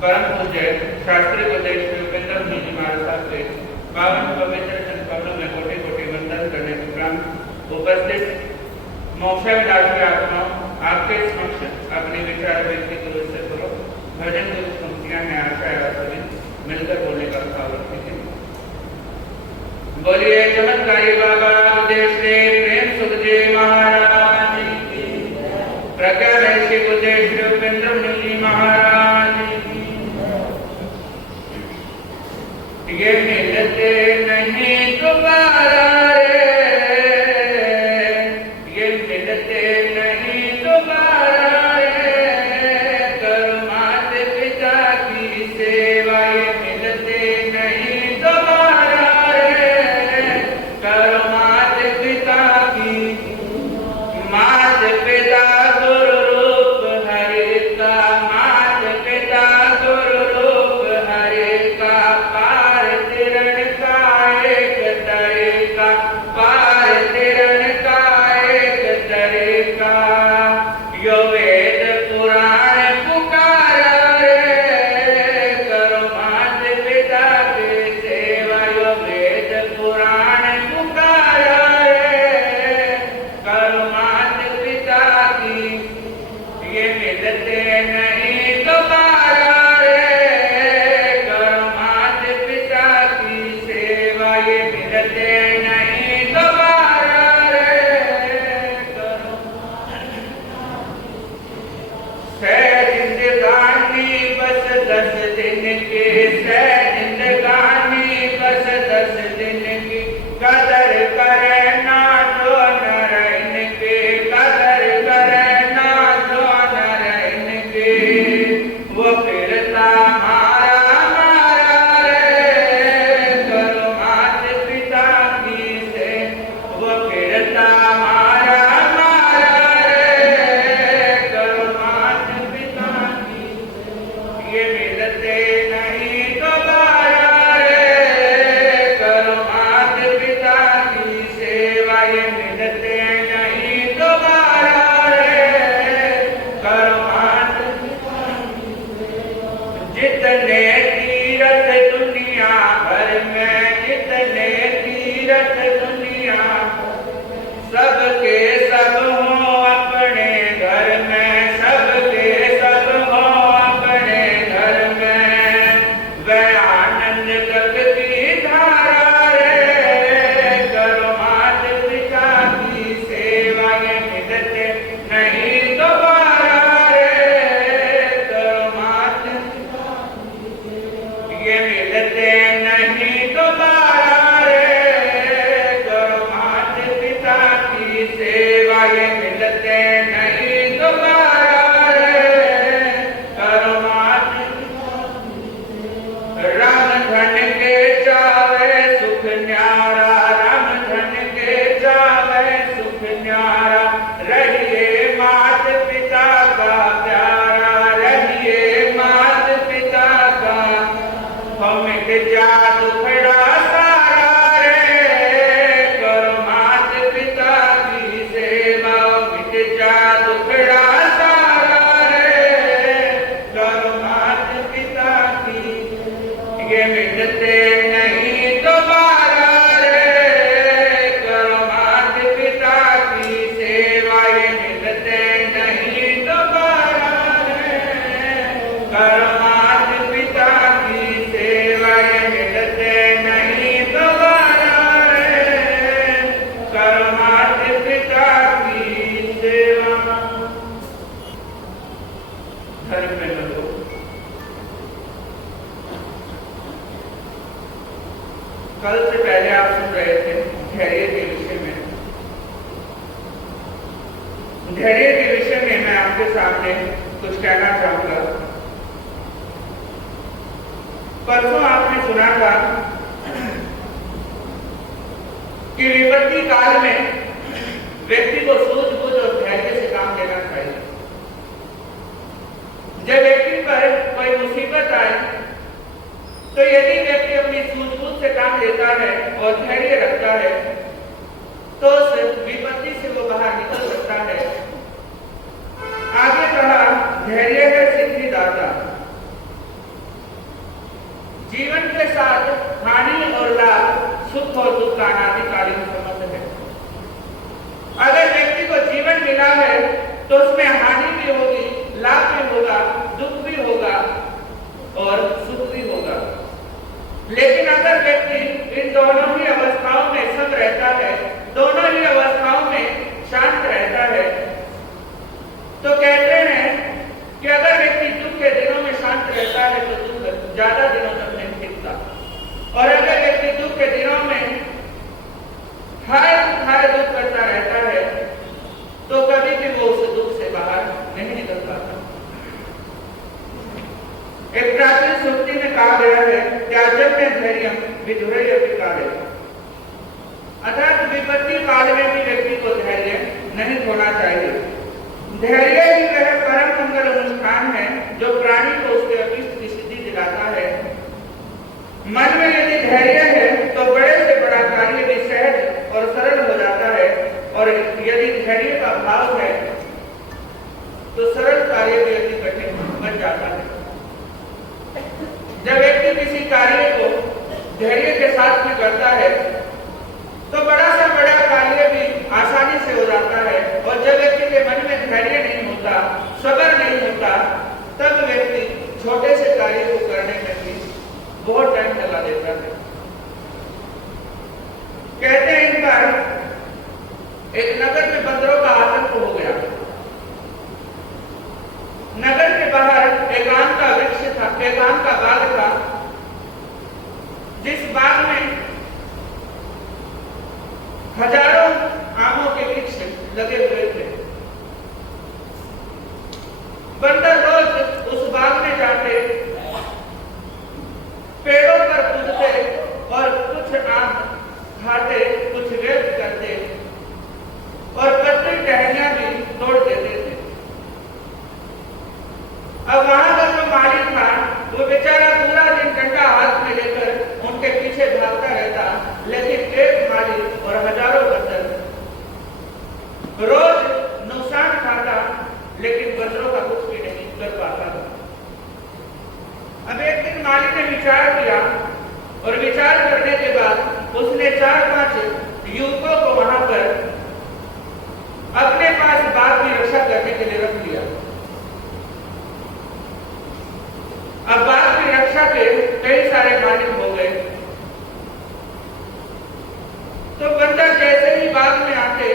परम पूज्य शास्त्री उपदेश उपेंद्र मुनि जी महाराज साहब के पावन पवित्र चरणों में कोटि कोटि वंदन करने के उपरांत उपस्थित मोक्षाभिलाषी आत्माओं आपके समक्ष अपने विचार व्यक्ति गुरु से करो भजन गुरु पंक्तियां हैं आशा है सभी मिलकर बोलने का भाव रखते हैं। बोलिए चमत्कारी बाबा उपदेश श्री प्रेम सुखदेव महाराज की प्रज्ञा ऋषि उपदेश श्री उपेंद्र मुनि महाराज की। ये मिलते नहीं दोबारा रे, ये मिलते नहीं दोबारा रे, करो मात पिता की सेवा। ये मिलते नहीं दोबारा रे, करो मात पिता की। मात पिता गुरु रूप हरि का, मात पिता गुरु रूप हरि का, पार तिरण का एक तरीका, पार तिरण का एक तरीका। यो वेद पुराण पुकारा रे, करो मात पिता की सेवा। यो वेद पुराण पुकारा रे, करो मात पिता की। ये मिलते नहीं दोबारा रे, करो मात पिता की सेवा। ये मिलते नहीं दोबारा रे, करो जिंदगानी बस 10 दिन की, जिंदगानी बस 10 दिन की। कदर करे ना जो नर इनकी, कदर करे ना जो नर इनकी। वो फिरता मारा मारा रे, करो मात पिता की से। वो फिरता मारा मारा रे, करो मात पिता की। ये मिलते नहीं दोबारा रे, करो मात पिता की सेवा। ये मिलते नहीं दोबारा रे, करो मात पिता की सेवा। जितने तीरथ दुनिया भर में, जितने तीरथ दुनिया, सबके सब हो अपने घर में, सबके सब हो अपने घर में। वह आनंद गगती धारा रे, करो मात पिता की सेवा। ये मिलते नहीं दोबारा रे, करो मात पिता की सेवा। ये मिलते नहीं दोबारा रे, करो मात पिता की सेवा। ये मिलते धैर्य के विषय में मैं आपके सामने कुछ कहना चाहूंगा। परसों आपने सुना था कि विपत्ति काल में व्यक्ति को सूझबूझ और धैर्य से काम लेना चाहिए। जब व्यक्ति पर कोई मुसीबत आए तो यदि व्यक्ति अपनी सूझबूझ से काम लेता है और धैर्य रखता है तो उस विपत्ति से वो बाहर निकल सकता है। आगे कहा, धैर्य है सिद्धिदाता। जीवन के साथ हानि और लाभ, सुख और दुख का अनादिकालीन संबंध है। अगर व्यक्ति को जीवन मिला है तो उसमें हानि भी होगी, लाभ भी होगा, दुख भी होगा और सुख भी होगा। लेकिन अगर व्यक्ति इन दोनों ही अवस्थाओं में सम रहता है, दोनों ही अवस्थाओं में शांत रहता है, तो कहते हैं कि अगर व्यक्ति दुख के दिनों में शांत रहता है तो दुख ज्यादा दिनों तक नहीं टिकता, और अगर व्यक्ति दुख के दिनों में हाय दुख करता रहता है तो कभी भी वो उस दुख से बाहर नहीं निकल पाता। एक प्राचीन सूक्ति में कहा गया है, त्याज्यम में धैर्यम विधुरय विकारे, अर्थात विपत्ति काल में भी व्यक्ति को धैर्य नहीं खोना चाहिए। धैर्य ही वह परम मंगल अनुष्ठान है जो प्राणी को उसके अभीष्ट की सिद्धि दिलाता है। मन में यदि धैर्य है तो बड़े से बड़ा कार्य भी सहज और सरल हो जाता है, और यदि धैर्य का भाव है तो सरल कार्य भी अति कठिन बन जाता है। जब व्यक्ति किसी कार्य को धैर्य के साथ में करता है तो बड़ा से बड़ा कार्य भी आसानी से हो जाता है, और जब व्यक्ति के मन में धैर्य नहीं होता, सब्र नहीं होता, तब व्यक्ति छोटे से कार्य को करने में भी बहुत टाइम लगा देता है। कहते हैं एक बार एक नगर में बंदरों का आतंक हो गया। नगर के बाहर एक आम का वृक्ष था, एक आम का बाग था, जिस बाग में हजारों आमों के वृक्ष लगे हुए थे। बंदर रोज उस बाग में जाते, पेड़ों पर कूदते और कुछ आम खाते, कुछ व्यर्थ करते और पत्ती टहनियां भी तोड़ देते थे। अब वहां का जो माली था वो बेचारा पूरा दिन डंडा हाथ में लेकर उनके पीछे भागता रहता, लेकिन एक माली और हजारों बंदर रोज नुकसान खाता, लेकिन बंदरों का कुछ भी नहीं कर पाता था। अब एक दिन माली ने विचार किया, और विचार करने के बाद उसने 4-5 युवकों को वहां पर अपने पास बाग की रक्षा करने के लिए रख लिया। अब बाग की रक्षा के कई सारे मालिक हो गए, तो बंदर जैसे ही बाग में आते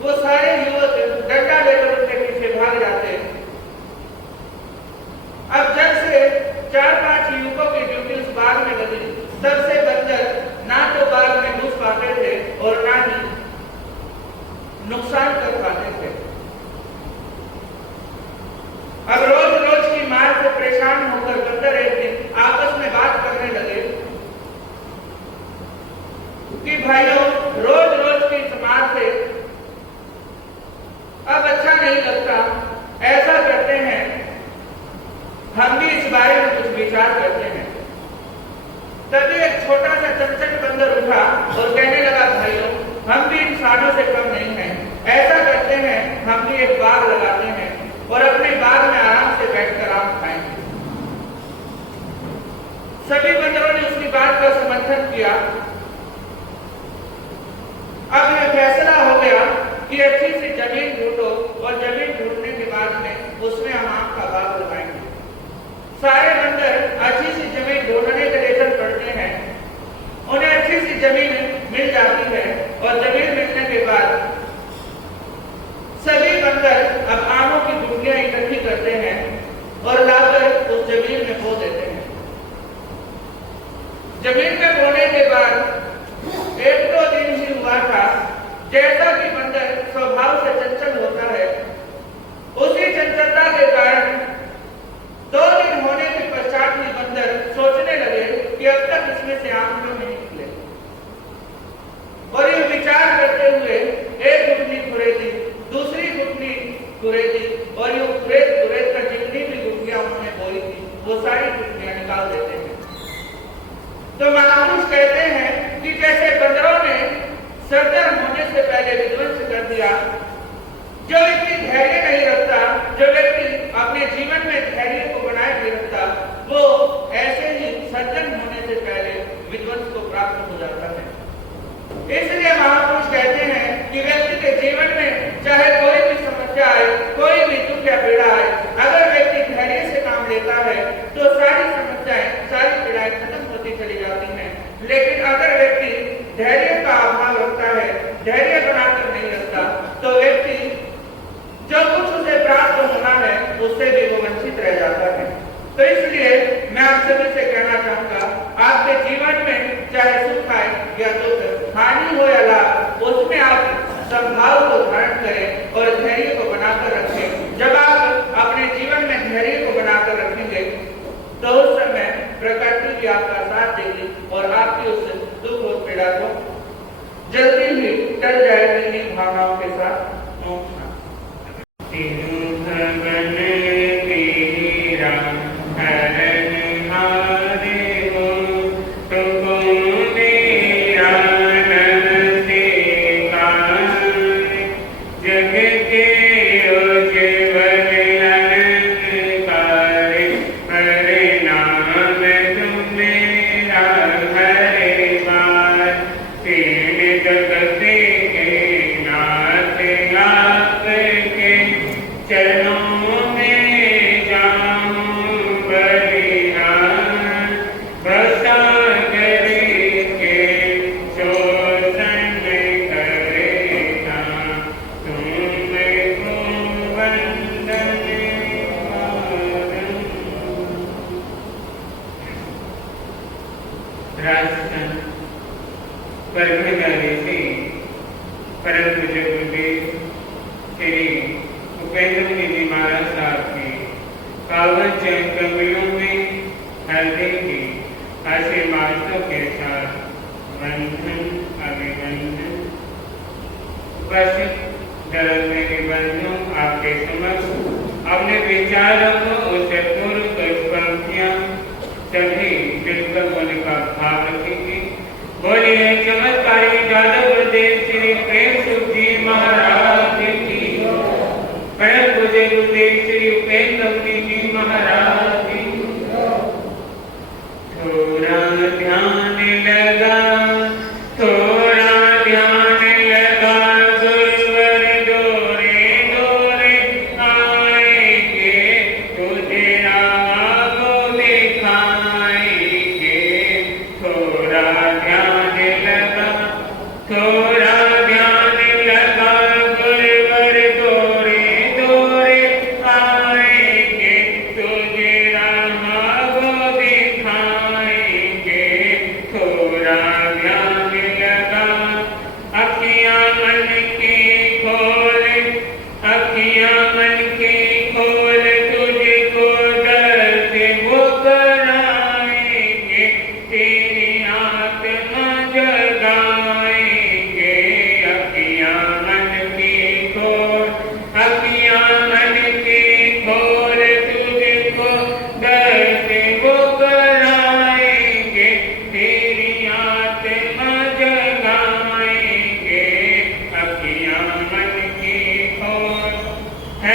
वो सारे युवक डंडा लेकर उनके पीछे भाग जाते। अब जब से 4-5 युवकों की ड्यूटी उस बाग में लगी, तब से बंदर ना तो बाग में घुस पाते थे और ना ही नुकसान कर पाते थे। अब रोज रोज की मार से परेशान होकर बंदर एक दिन आपस में बात करने लगे कि भाइयों, रोज रोज की इस मार से अब अच्छा नहीं लगता, ऐसा करते हैं हम भी इस बारे में कुछ विचार करते हैं। तभी एक छोटा सा चंचल बंदर उठा और कहने लगा, भाइयों, हम भी इंसानों से कम नहीं हैं, ऐसा करते हैं हम भी एक बाग लगाते हैं और अपने बाग में आराम से बैठकर आम खाएंगे। सभी बंदरों ने उसकी बात का समर्थन किया। अब यह फैसला हो गया कि अच्छी सी जमीन ढूंढो, और जमीन ढूंढने के बाद में उसमें हम आम का बाग लगाएंगे। सारे बंदर अच्छी सी जमीन ढूंढने के लिए चल पड़ते हैं। उन्हें अच्छी सी जमीन मिल जाती है, और जमीन मिलने के बाद सभी बंदर अब आमों की गुठलियां इकट्ठी करते हैं और लाकर उस जमीन में बो देते हैं। जमीन में बोने के बाद 1-2 दिन ही हुआ था, जैसा कि बंदर स्वभाव से चंचल होता है, उसी चंचलता के कारण 2 दिन होने के पश्चात ही बंदर सोचने लगे कि अब तक इसमें से आम क्यों नहीं निकले, और ये विचार करते हुए एक गुठली खुरेदी, दूसरी गुठली खुरेदी, और ये खुरेद कर जितनी भी गुठलियां उन्होंने बोई थी वो सारी गुठलियां निकाल देते हैं। तो महापुरुष कहते हैं कि जैसे बंदरों ने सर्जन होने से पहले विध्वंस कर दिया, जो व्यक्ति धैर्य नहीं रखता, जो व्यक्ति अपने जीवन में धैर्य को बनाए नहीं रखता, वो ऐसे ही सर्जन होने से पहले विध्वंस को प्राप्त हो जाता है। इसलिए महापुरुष कहते हैं कि व्यक्ति के जीवन में चाहे कोई भी समस्या आए, कोई भी दुख या पीड़ा आए, अगर व्यक्ति धैर्य से काम लेता है तो सारी समस्याएं, सारी पीड़ाएं खत्म होती चली जाती हैं। लेकिन अगर व्यक्ति धैर्य का अभाव रखता है, धैर्य बनाकर नहीं रखता, तो व्यक्ति जो कुछ उसे प्राप्त होना है उससे भी वो वंचित रह जाता है। तो इसलिए मैं आप सभी से कहना चाहूंगा, आपके जीवन में चाहे सुख आए या दुख, हानि हो या लाभ, उसमें आप संभाव को धारण करें और धैर्य को बनाकर रखें। जब आप अपने जीवन में धैर्य को बनाकर रखेंगे तो उस समय प्रकृति भी आपका साथ देगी और आपकी उस दुख और पीड़ा को जल्दी ही टल जाएगी इन भावनाओं के साथ। अपने विचारों को उसे पूर्व कुछ पंक्तियां सभी बिल्कुल होने का भाव रखेंगे। बोलिए चमत्कारी जादव गुरुदेव श्री प्रेम सुख जी महाराज की, परम पूज्य गुरुदेव श्री उपेंद्र जी महाराज की। थोड़ा ध्यान लगा, थोड़ा ध्यान लगा, गुरुवर डोरे डोरे आएंगे, तुझे राह को दिखाएंगे। थोड़ा ध्यान लगा, थोड़ा ध्यान लगा, गुरुवर डोरे डोरे आएंगे, तुझे राह को दिखाएंगे। थोड़ा ध्यान लगा, अखियां मन की खोल, अखियां मन की खोल, तुझको दर्द वो कराएंगे, तेरी आत्मा जगाएंगे। अखियां मन की खोल, अखियां मन की खोल, तुझको दर्द वो कराएंगे, तेरी आत्मा जगाएंगे। अखियां मन की खोल, है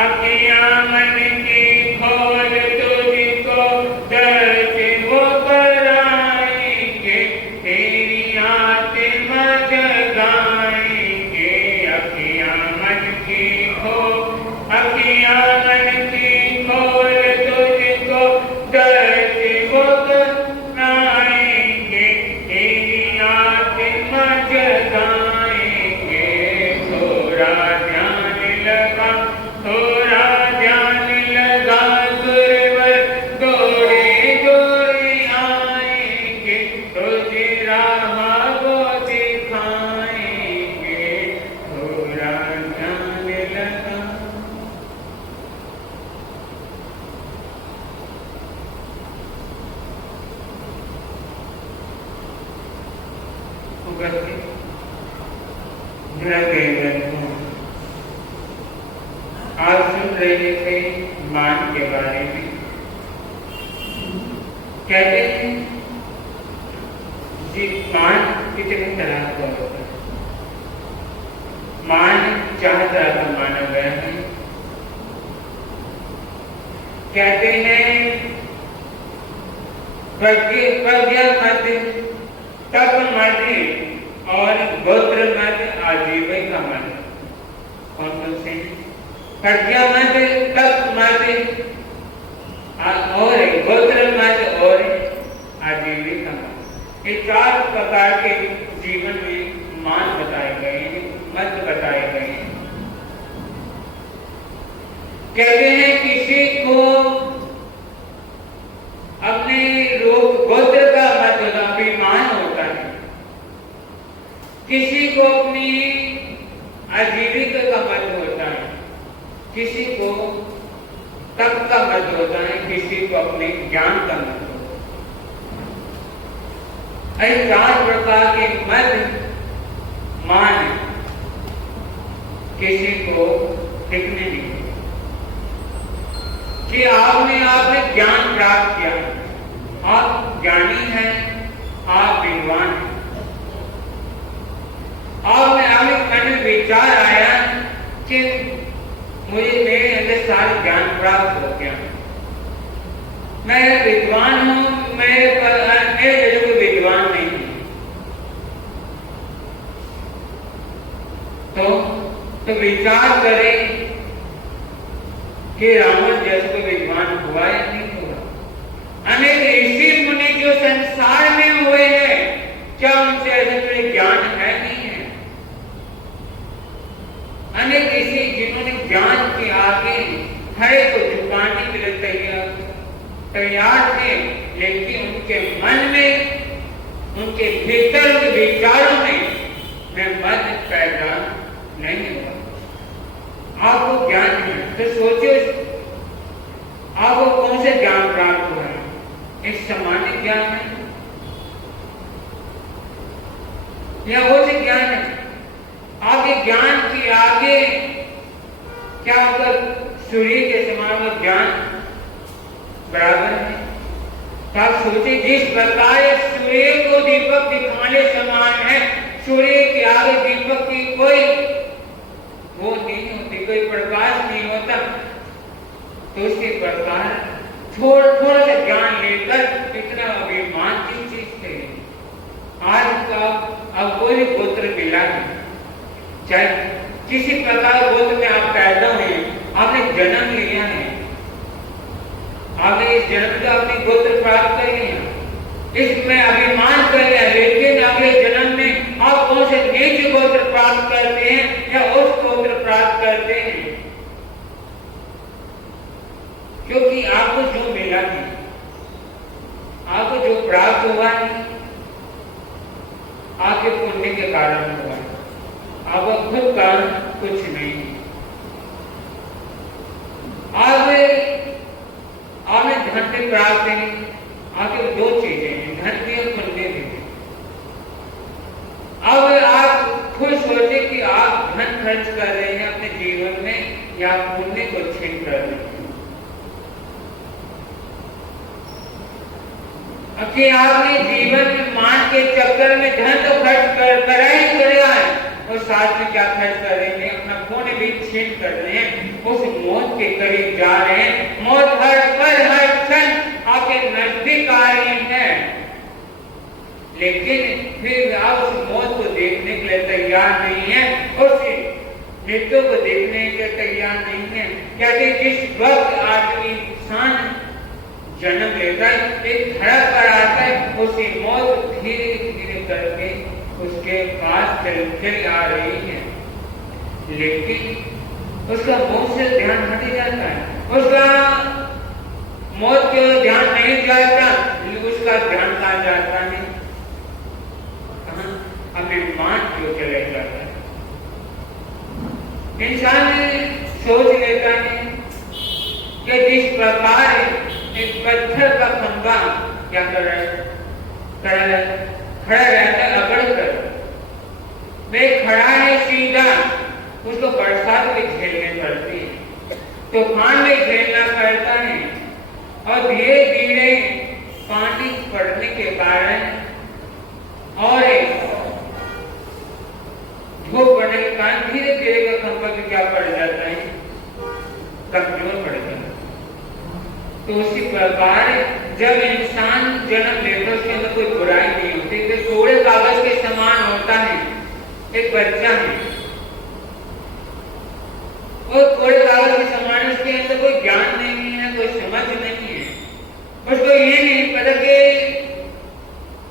अखियां मन की खोल तुझको दर्श वो कराएंगे, तेरी आत्मा जगाएंगे। अखियां मन की खोल, अखियां मन की खोल तुझको दर्श वो कराएंगे, तेरी आत्मा जगाएंगे। थोड़ा ध्यान लगा, थोड़ा ध्यान लगा, गुरुवर दौड़े दौड़े आएंगे, तुझे राह वो दिखाएंगे। थोड़ा ध्यान लगा। उपस्थित जुड़ा गए ग्रंथों, आज सुन रहे थे मान के बारे में। कहते हैं जी मान कितने तरह का होता है। मान 4 तरह का माना गया है। कहते हैं प्रज्ञा मत, तप मत और गोत्र मत, आजीविका मत। कौन कौन से? प्रज्ञा मत, तप मत और गोत्र मत और आजीविका मत। ये 4 प्रकार के जीवन में मान बताए गए हैं, मत बताए गए हैं। कहते हैं किसी को अपने गोत्र का मत अभिमान होता है, किसी को अपनी आजीविका का मत होता है, किसी को तप का मत होता है, किसी को अपने ज्ञान का मत होता है। ऐसे 4 प्रकार के मत मान किसी को टिकने नहीं कि आपने ज्ञान प्राप्त किया, आप ज्ञानी हैं, आप विद्वान हैं, आपने मन में विचार आया कि मुझे मेरे अंदर सारा ज्ञान प्राप्त हो गया, मैं विद्वान हूं, मेरे जैसे कोई विद्वान नहीं है। तो विचार करें कि रावण जैसे कोई विद्वान हुआ या नहीं हुआ। अनेक ऋषि मुनि जो संसार में हुए हैं, क्या उनसे ऐसा कोई ज्ञान है? नहीं है। अनेक ऋषि जिन्होंने ज्ञान के आगे है को झुकाने के लिए तैयार थे, लेकिन उनके मन में, उनके भीतर के विचारों में मत पैदा नहीं हुआ। आपको ज्ञान है तो सोचिए आपको कौन से ज्ञान प्राप्त हुआ है? एक सामान्य ज्ञान है या वो से ज्ञान है? आपके ज्ञान के आगे क्या होगा? सूर्य के समान वो ज्ञान बराबर है। तो आप सोचिए जिस प्रकार सूर्य को दीपक दिखाने समान है, सूर्य के आगे दीपक की कोई वो नहीं होती, कोई प्रकाश नहीं होता। तो उसके प्रकार थोड़ा सा ज्ञान लेकर इतना अभिमान किस चीज से? आज का अब कोई गोत्र मिला है, चाहे किसी प्रकार गोत्र में आप पैदा हुए, आपने जन्म लिया है, आपने इस जन्म का अपनी गोत्र प्राप्त कर लिया, इसमें अभिमान कर लिया, लेकिन अगले जन्म में आप कौन से नीच गोत्र प्राप्त करते हैं या उस गोत्र प्राप्त करते हैं? क्योंकि आपको जो मिला है, आपको जो प्राप्त हुआ है, आपके पुण्य के कारण हुआ है, आपका खुद का कुछ नहीं। आपने धन से प्राप्त है, आपके 2 चीजें हैं, धन भी और पुण्य भी। अब आप खुद सोचे कि आप धन खर्च कर रहे हैं अपने जीवन में या पुण्य को छीन कर रहे हैं। कि आपने जीवन में मान के चक्कर में धन तो खर्च कर ही कर रहा है, और साथ में क्या खर्च कर रहे हैं? अपना खून भी छीन कर रहे हैं, उस मौत के करीब जा रहे हैं। मौत हर पल हर क्षण आपके नजदीक आ रही है, लेकिन फिर आप उस मौत को देखने के लिए तैयार नहीं है, उस मृत्यु को देखने के लिए तैयार नहीं है। क्योंकि जिस वक्त आदमी इंसान जन्म लेता है, एक धड़क पर आता है, उसी मौत धीरे धीरे करके उसके पास चल आ रही है, लेकिन उसका मौत से ध्यान हट जाता है, उसका मौत के ध्यान नहीं जाता, उसका ध्यान कहाँ जाता है? कहाँ? अपने मान को चले जाता है। इंसान सोच लेता है कि जिस प्रकार एक पत्थर का खंभा क्या कर रहा है, खड़ा रहता है अकड़ कर, वे खड़ा है सीधा, उसको बरसात भी झेलनी पड़ती है, तूफान भी झेलना पड़ता है, और धीरे धीरे पानी पड़ने के कारण और धूप पड़ने के कारण धीरे धीरे का खंभा भी क्या पड़ जाता है, कमजोर पड़ जाता है। तो उसी प्रकार जब इंसान जन्म लेता है, उसके अंदर कोई बुराई नहीं होती, तो थोड़े कागज के समान होता है। एक बच्चा है, और थोड़े कागज के समान, उसके अंदर कोई ज्ञान नहीं है, कोई समझ नहीं है, उसको ये नहीं पता कि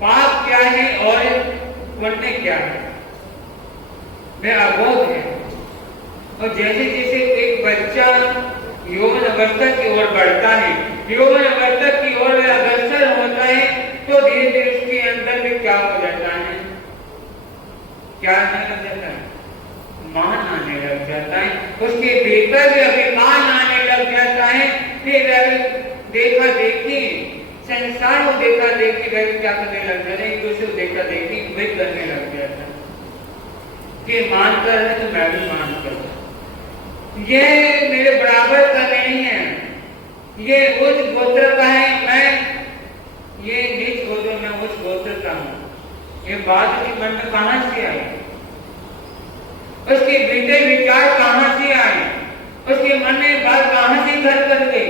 पाप क्या है और पुण्य क्या है, वह अबोध है। और जैसे जैसे एक बच्चा यौवन अवस्था की ओर बढ़ता है, यौवन अवस्था की ओर अग्रसर होता है, तो धीरे धीरे उसके अंदर में क्या हो जाता है, क्या आने लग जाता है, मान आने लग जाता है, उसके भीतर भी अभिमान आने लग जाता है। फिर देखा देखी संसार को देखा देखी वह क्या करने लग जाता है, एक दूसरे को देखा देखी वह करने लग जाता है कि मान कर रहे तो मैं भी मान कर, ये मेरे बराबर का नहीं है, ये उच्च गोत्र का है, मैं ये नीच गोत्र में उच्च गोत्र का हूं। ये बात उसके मन में कहां से आई, उसके भीतर विचार कहां से आए, उसके मन में बात कहां से घर कर गई?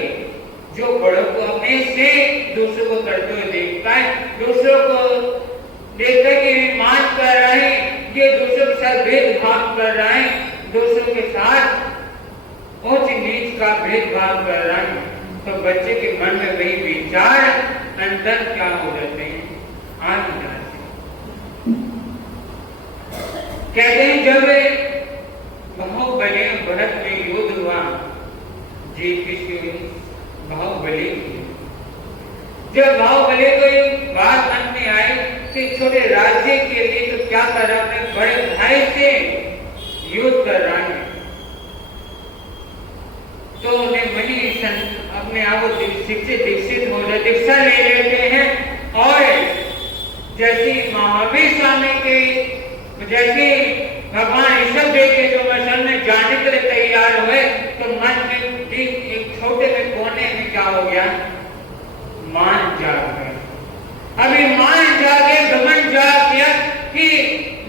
जो बड़ों को अपने से दूसरों को करते हुए देखता है, दूसरों को देखता है कि मान कर रहे हैं, ये दूसरों के साथ भेदभाव कर रहा है, दूसरों के साथ उच्च नीच का भेदभाव कर रहा है, तो बच्चे के मन में वही विचार अंदर क्या हो जाते हैं, आ जाते हैं। कहते हैं जब बाहुबली भरत में युद्ध हुआ, जीत किसकी हुई? बाहुबली की। जब बाहुबली को एक बात मन में आई कि छोटे राज्य के लिए तो क्या कर रहा है, अपने बड़े भाई से युद्ध कर रहा है, तो उन्हें मनी अपने आप को दीक्षित हो जाए, दीक्षा ले लेते हैं। और जैसे महावीर स्वामी के, जैसे भगवान ऋषभ देव के जो मिशन में जाने के लिए तैयार हुए, तो मन में एक छोटे में कोने में क्या हो गया, मान जाग गया। अभी मान जागे, घमंड जाग गया कि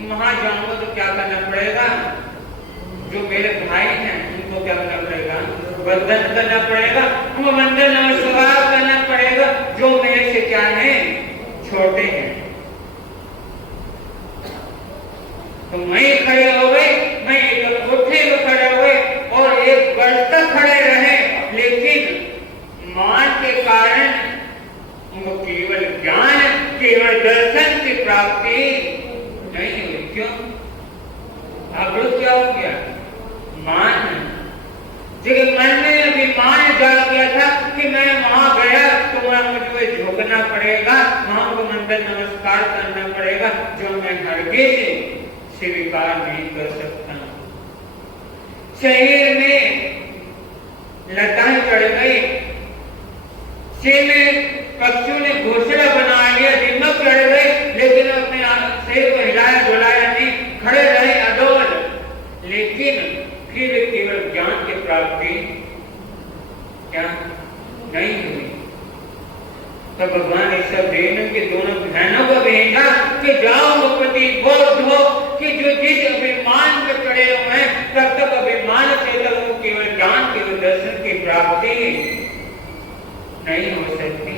वहां जाऊंगा तो क्या करना पड़ेगा, जो मेरे भाई हैं उनको क्या करना पड़ेगा, वंदन करना पड़ेगा, उनको वंदन नमस्कार करना पड़ेगा, जो मेरे से क्या है, छोटे हैं। तो मैं खड़े हो गए, मैं एक उठे तो खड़े हुए और एक वर्ष तक खड़े रहे, लेकिन मान के कारण उनको केवल ज्ञान, केवल दर्शन की प्राप्ति नहीं हुई। क्यों? अवरुद्ध क्या हो गया, मान। लेकिन मन में अभिमान जाग गया था कि मैं वहां गया तो वहां मुझे झुकना पड़ेगा, वहां को मंदिर नमस्कार करना पड़ेगा, जो मैं हरगिज़ स्वीकार नहीं कर सकता। शरीर में लताएं चढ़ गई, सिर में पक्षियों ने घोंसला बना लिया, दीमक चढ़ गए, लेकिन अपने शरीर को हिलाया डुलाया नहीं, खड़े रहे अडोल। लेकिन फिर केवल ज्ञान की प्राप्ति क्या नहीं हुई। तो भगवान ऋषभ देव के दोनों बहनों को भेजा कि जाओ मुक्ति बोध हो कि जो जिस अभिमान पे चढ़े हुए हैं तब तक प्राप्ति नहीं हो सकती।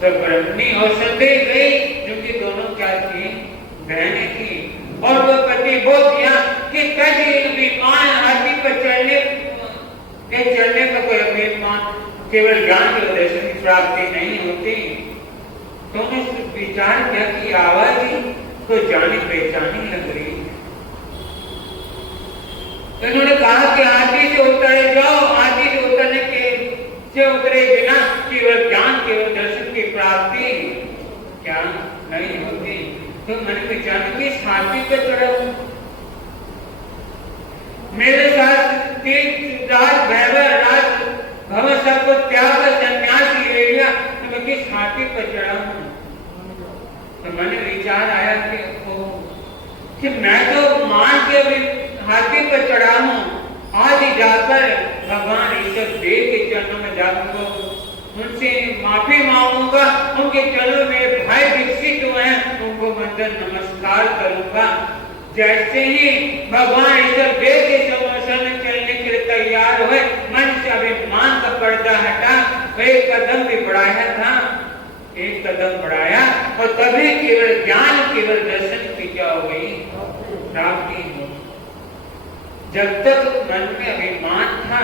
तो ब्रह्मणी और संदेह गई, क्योंकि दोनों क्या थी, बहनें थी। और वह पति बोल दिया कि कभी अभिमान हाथी पर चलने का कोई अभिमान केवल ज्ञान के दर्शन की प्राप्ति नहीं होती। तो उन्होंने विचार किया कि आवाज ही तो जानी पहचानी लग रही है। तो उन्होंने कहा कि हाथी से उतरे जाओ, हाथी से उतरने से उतरे बिना केवल ज्ञान केवल दर्शन की प्राप्ति क्या नहीं होती। तो मन में जान के हाथी पे चढ़ा, मेरे साथ तीर्थ राज वैभव राज भव सबको त्याग संन्यास ले लिया, तो मैं किस हाथी पर चढ़ा हूं। तो मन में विचार आया कि मैं तो मान के हाथी पर चढ़ा हूं, आज ही जाकर भगवान ईश्वर देव के चरणों में जाकर उनसे माफी मांगूंगा, उनके चरणों में भाई विकसित हुए हैं, उनको वंदन नमस्कार करूंगा। जैसे ही भगवान ईश्वर देव के समोसन में चलने के लिए तैयार हुए, मन से अभिमान का पर्दा हटा, एक कदम भी बढ़ाया था, एक कदम बढ़ाया और तभी केवल ज्ञान केवल दर्शन की क्या हो गई, प्राप्ति हो। जब तक मन में अभिमान था,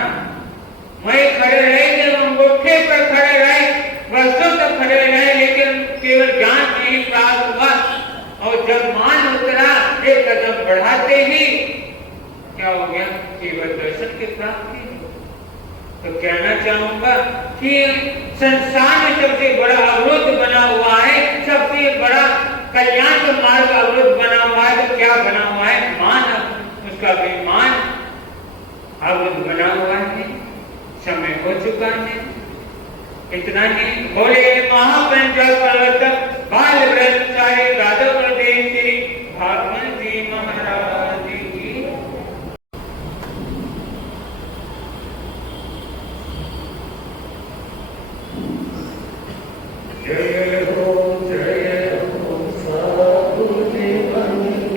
वहीं खड़े रहे, जब अंगूठे पर खड़े रहे, वर्षों तक खड़े रहे, लेकिन केवल ज्ञान नहीं प्राप्त हुआ। और जब मान उतरा, एक कदम बढ़ाते ही क्या हो गया, केवल दर्शन की प्राप्ति। तो कहना चाहूंगा कि संसार में सबसे बड़ा अवरोध बना हुआ है, सबसे बड़ा कल्याण का मार्ग अवरोध बना हुआ है। तो क्या बना हुआ है, मान, उसका अभिमान अवरोध बना हुआ है। समय हो चुका है, इतना ही बोले महापंचल प्रवर्तक बाल ब्रह्मचारी राधा प्रदेश श्री भागवत जी महाराज की। जय हो साधु जीवन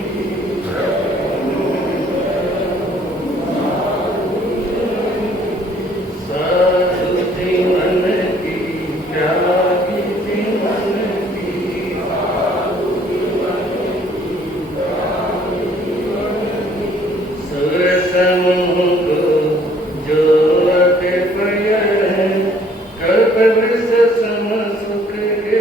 की साधु जीवन की त्यागी जीवन की सुरसमुख जो अति प्रिय कल्पवृक्ष सम सुख के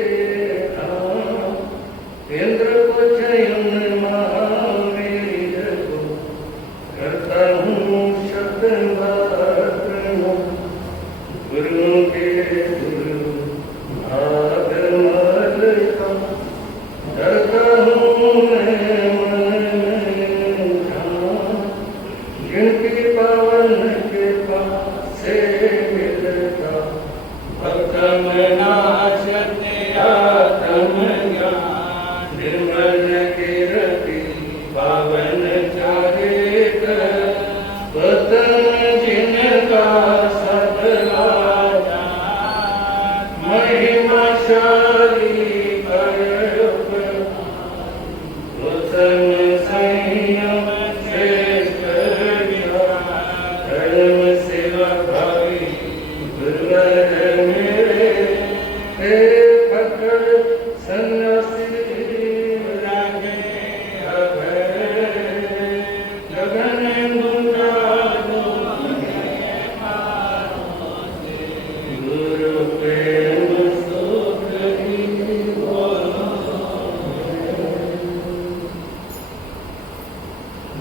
इंद्र को चयन महावीर को करता हूँ शब्द मात्र गुरु के गुरु भाग मल का डरता हूँ मैं मन जान जिनकी पावन के पास से मिलता भक्तम नाशते आत्म ज्ञान निर्मल कीर्ति पावन चारित पतन जिनका सबला महिमाशाली परम उत्तम संयम श्रेष्ठ धर्म सेवा भावी गुरुवर मेरे हे पकड़ सन्यासी रागे अभय गगन मुंडालो गुरु प्रेम सुख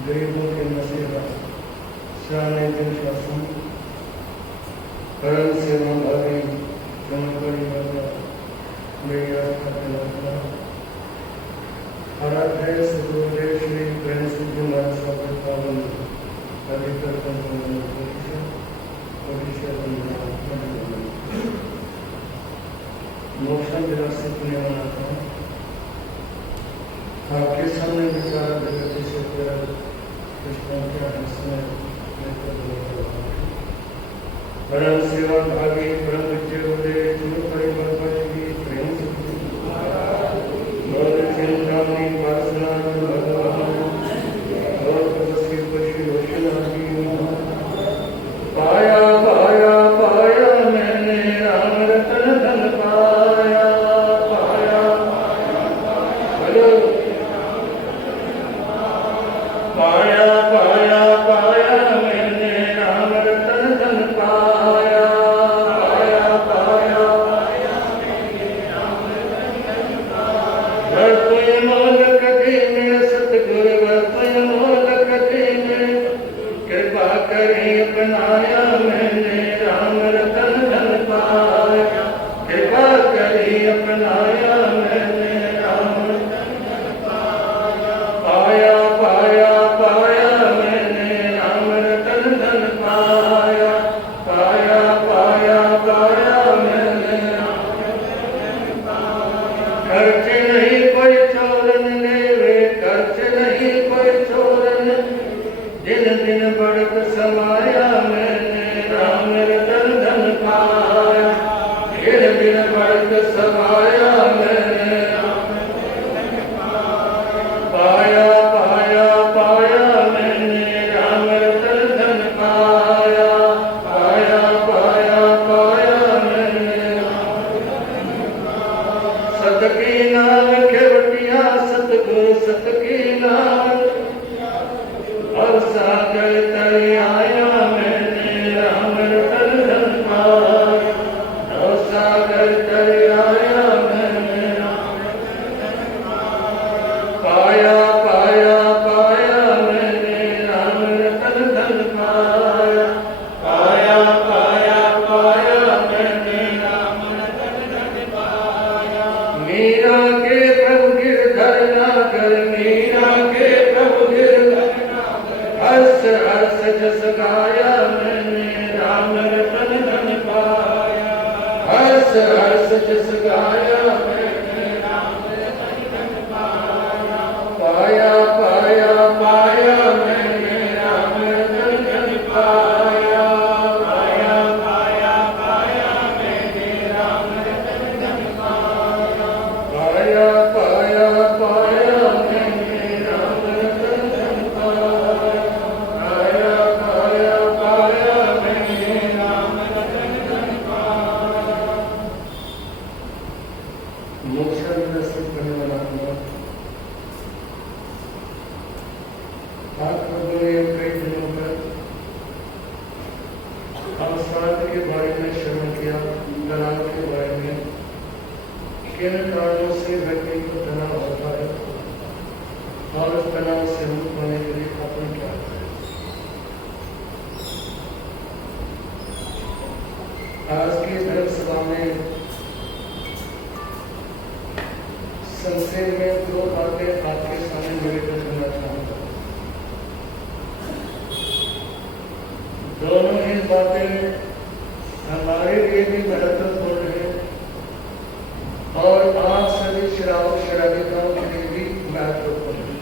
गरीबों के नसीबा शान दिन शासन परम सेवा भावी ब्रह्मचारी बाबा मेरी आस्था के नाम आराध्य सदगुरुदेव श्री प्रेम सिंह जी महाराज का पावन अधिकतर मोक्षम दिवस से पुण्य मनाता हूँ। आपके सामने विचार प्रगति से कृष्ण के हंसने परम सेवा भागी परम विजय उदय गुरु परिवर्तन की प्रेम और चिंतामणि वासना भगवान और तपस्वी पशु वैष्णव पाया पाया पाया करी अपनाया मैंने राम रतन धन पाया। कृपा करी अपनाया मैंने राम रतन धन पाया। पाया पाया पाया मैंने राम रतन धन पाया। पाया पाया पाया मैंने राम रतन धन पाया। खर्च नहीं कोई चोरन लेवे, खर्च नहीं कोई चोरन, दिन दिन बढ़त समाया मैंने राम रतन धन पाया। दिन दिन बढ़त समाया मैंने राम रतन धन पाया। पाया पाया पाया मैंने राम रतन धन पाया। पाया पाया पाया मैंने राम रतन धन पाया। सत की नाम खेवटिया सतगुरु सत की नाम, और सागर तरी आया मैंने राम रतन धन पाया। और सागर तरी आया मैंने राम रतन धन पाया। पाया पाया पाया मैंने राम रतन धन पाया। पाया पाया पाया मैंने राम रतन धन पाया। मीरा के प्रभु गिरधर नागर, मीरा के प्रभु गिरधर नागर, हर्ष हर्ष जस गाया मैंने राम रतन धन पाया। हर्ष हर्ष जस गाया मैंने राम रतन धन पाया। पाया पाया पाया मैंने राम रतन धन पाया। पाया पाया पाया मैंने राम रतन धन पाया। पाया पाया पाया मैंने राम रतन धन पाया। पाया पाया पाया मैंने राम रतन धन पाया। मोक्षा दर्शन करने वाला हुआ बात कई दिनों पर हम स्वास्थ्य के बारे में श्रवण किया, तनाव के बारे में, किन कारणों से व्यक्ति को तनाव होता है और उस तनाव से मुक्त होने के लिए अपन क्या करें। आज की धर्म सभा में संक्षेप में दो बातें आपके सामने निवेदन करना चाहूंगा। दोनों ही बातें हमारे लिए भी महत्वपूर्ण है और आप सभी श्रावक श्राविकाओं के लिए भी महत्वपूर्ण है।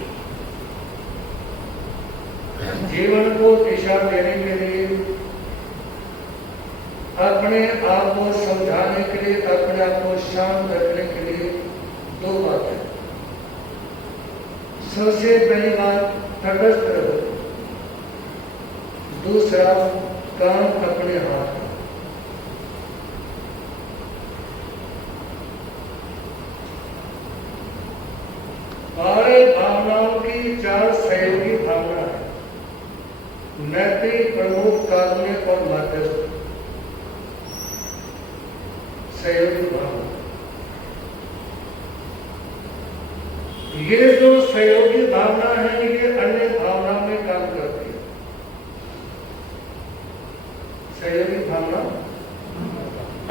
जीवन को दिशा देने के लिए, अपने आप को समझाने के लिए, अपने आप को शांत रखने के लिए दो बातें। सबसे पहली बात, तटस्थ रहो। दूसरा, काम अपने हाथ में। हमारे भावनाओं की चार सहयोगी भावना है: नैतिक, प्रमुख, कारुण्य और मध्यस्थ। सहयोगी भावना, ये जो सहयोगी भावना है ये अन्य भावना में काम करती है। सहयोगी भावना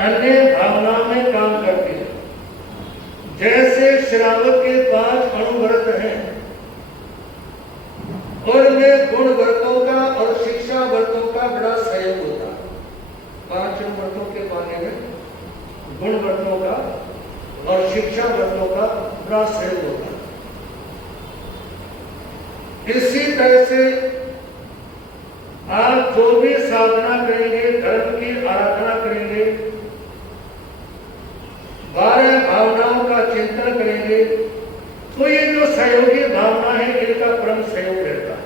अन्य भावना में काम करती है। जैसे श्रावक के 5 अणुव्रत हैं और में गुण व्रतों का और शिक्षा व्रतों का बड़ा सहयोग होता है। 5 अणुव्रतों के पाने में गुण व्रतों का और शिक्षा व्रतों का बड़ा सहयोग होता है। इसी तरह से आप जो भी साधना करेंगे, धर्म की आराधना करेंगे, 12 भावनाओं का चिंतन करेंगे, तो ये जो सहयोगी भावना है इनका परम सहयोग रहता है।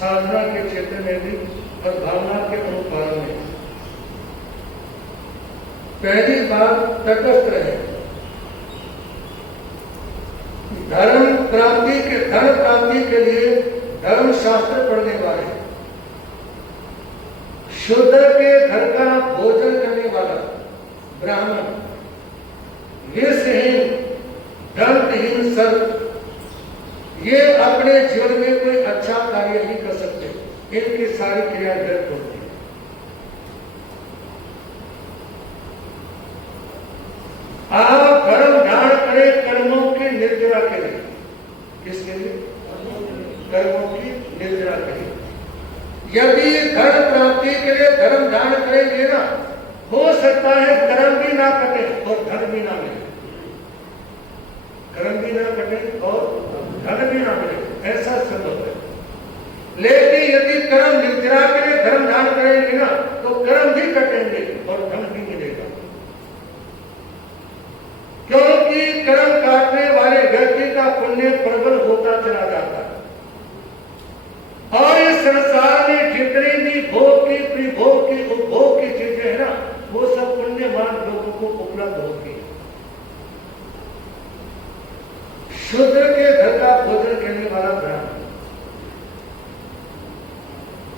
साधना के क्षेत्र में भी और भावना के अनुपालन में। पहली बात, तटस्थ रहे। धर्म प्राप्ति के लिए धर्म शास्त्र पढ़ने वाले, शूद्र के घर का भोजन करने वाला ब्राह्मण, विषहीन, दंतहीन सर्प, ये अपने जीवन में कोई अच्छा कार्य नहीं कर सकते। इनकी सारी क्रिया व्यर्थ होती है। आप धर्म धारण करें कर्मों की निर्जरा के लिए। किसके लिए? कर्मों की निर्जरा के लिए। यदि धर्म प्राप्ति के लिए धर्म धारण करेंगे ना, हो सकता है कर्म भी ना कटे और धन भी ना मिले। कर्म भी ना कटे और धन भी ना मिले, ऐसा संभव है। लेकिन यदि कर्म निर्जरा के लिए धर्म धारण करेंगे ना, तो कर्म भी कटेंगे और धन भी मिलेगा। क्योंकि कर्म काटने वाले व्यक्ति का पुण्य प्रबल होता चला जाता है और इस संसार में जितनी भी भोग की, त्रिभोग की, उपभोग की चीजें है ना, वो सब पुण्यवान लोगों को उपलब्ध होती है। शूद्र के घर का भोजन करने वाला ब्राह्मण,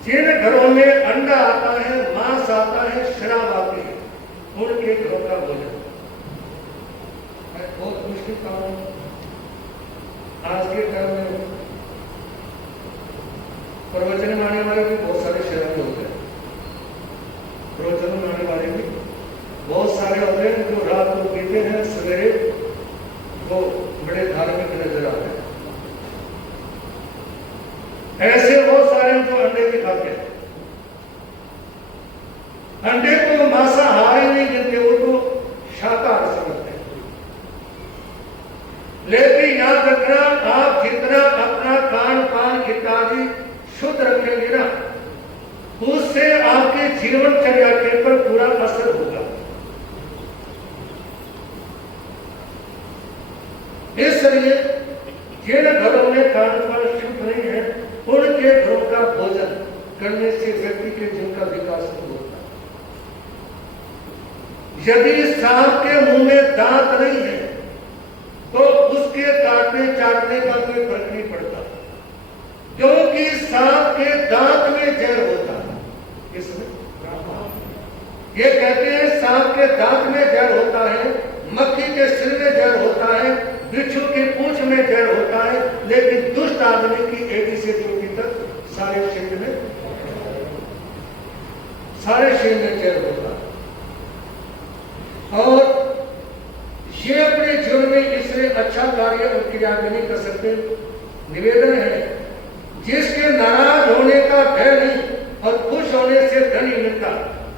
जिन घरों में अंडा आता है, मांस आता है, शराब आती है, उनके घरों का भोजन बहुत मुश्किल काम है। आज के काल में प्रवचन में आने वाले भी बहुत सारे शराबी होते हैं। प्रवचन में आने वाले भी बहुत सारे होते हैं जो रात को पीते हैं, सवेरे वो बड़े धार्मिक नजर आते हैं। ऐसे बहुत सारे जो अंडे भी खाते हैं। अंडे को मांसाहारी नहीं गिनते, वो तो शाकाहार समझते हैं। लेकिन याद रखना, आप जितना अपना खान पान इत्यादि शुद्ध रखेंगे ना, उससे आपके जीवनचर्या के पर पूरा असर होगा। इसलिए जिन घरों में खान पान शुद्ध नहीं है, उनके घरों का भोजन करने से व्यक्ति के जीवन का विकास नहीं होता। यदि सांप के मुंह में दांत नहीं है तो उसके काटने चाटने का कोई फर्क नहीं पड़ता, क्योंकि सांप के दांत में जहर होता है। इसमें ये कहते हैं सांप के दांत में जहर होता है, मक्खी के सिर में जहर होता है, बिच्छू की पूंछ में जहर होता है, लेकिन दुष्ट आदमी की एड़ी से चोटी तक सारे शरीर में जहर होता है। और ये अपने जीवन में इससे अच्छा कार्य और क्रिया भी नहीं कर सकते। निवेदन है, जिसके नाराज होने का भय नहीं और खुश होने से धन ही मिलता,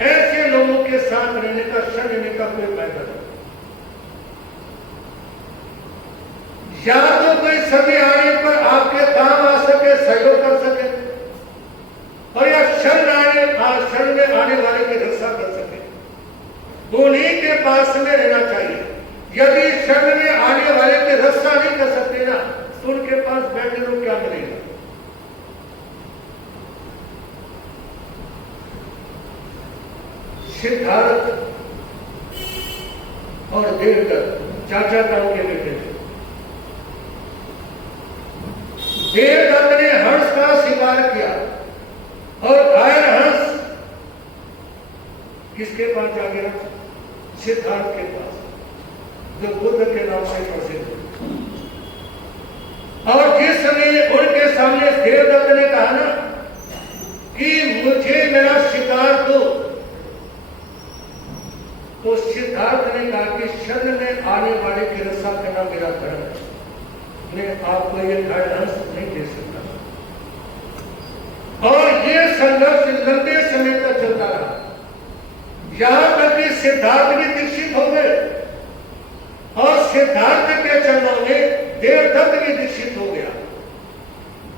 ऐसे लोगों के साथ रहने का, क्षण रहने का कोई फायदा नहीं। या तो कोई सभी आने पर आपके काम आ सके, सहयोग कर सके, और या शरण में आने वाले की रक्षा कर सके। उन्हीं के पास में रहना चाहिए। यदि शरण में आने वाले की रक्षा नहीं कर सकते ना, तो उनके पास बैठने को क्या मिलेगा? सिद्धार्थ और देवदत्त चाचा ताऊ के बेटे थे। देवदत्त ने हंस का शिकार किया और घायल हंस किसके पास जा गया? सिद्धार्थ के पास, जो बुद्ध के नाम से प्रसिद्ध है। और जिस समय उनके सामने देवदत्त ने कहा ना कि मुझे मेरा शिकार दो, तो सिद्धार्थ ने कहा कि शरण में आने वाले की रक्षा करना मेरा धर्म है, मैं आपको ये घायल हंस नहीं दे सकता। और ये संघर्ष लंबे समय तक चलता रहा, यहां तक कि सिद्धार्थ भी दीक्षित हो गए और सिद्धार्थ के चरणों में देवदत्त भी दीक्षित हो गया।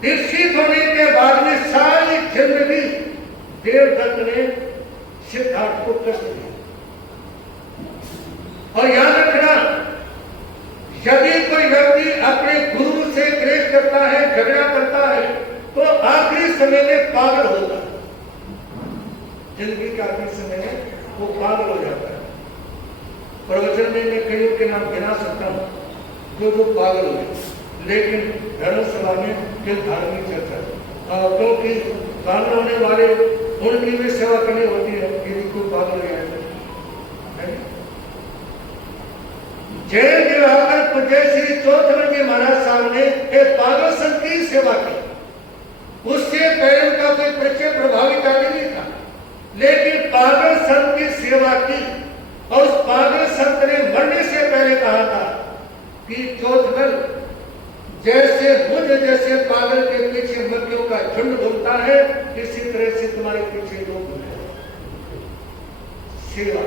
दीक्षित होने के बाद में सारी जिंदगी देवदत्त ने सिद्धार्थ को कष्ट दिया। और याद रखना, यदि कोई व्यक्ति अपने गुरु से क्लेश करता है, झगड़ा करता है, तो आखिरी समय में पागल होता है। जिंदगी के आखिरी समय में वो पागल हो जाता है। प्रवचन में मैं कईयों के नाम गिना सकता हूं जो पागल हो गए, लेकिन धर्मसभा में फिर धार्मिक चर्चा, क्योंकि पागल होने वाले उनकी भी सेवा करनी होती है। यदि कोई पागल हो जाए जय दिवाकर पूज्य श्री चौथवर जी महाराज साहब ने एक पागल संत की सेवा की उससे पहले उनका कोई परिचय प्रभाविताली नहीं था, लेकिन पागल संत की सेवा की और उस पागल संत ने मरने से पहले कहा था कि चौथगल जैसे मुझ जैसे पागल के पीछे मक्खियों का झुंड घूमता है, इसी तरह से तुम्हारे पीछे लोग घूमे सेवा।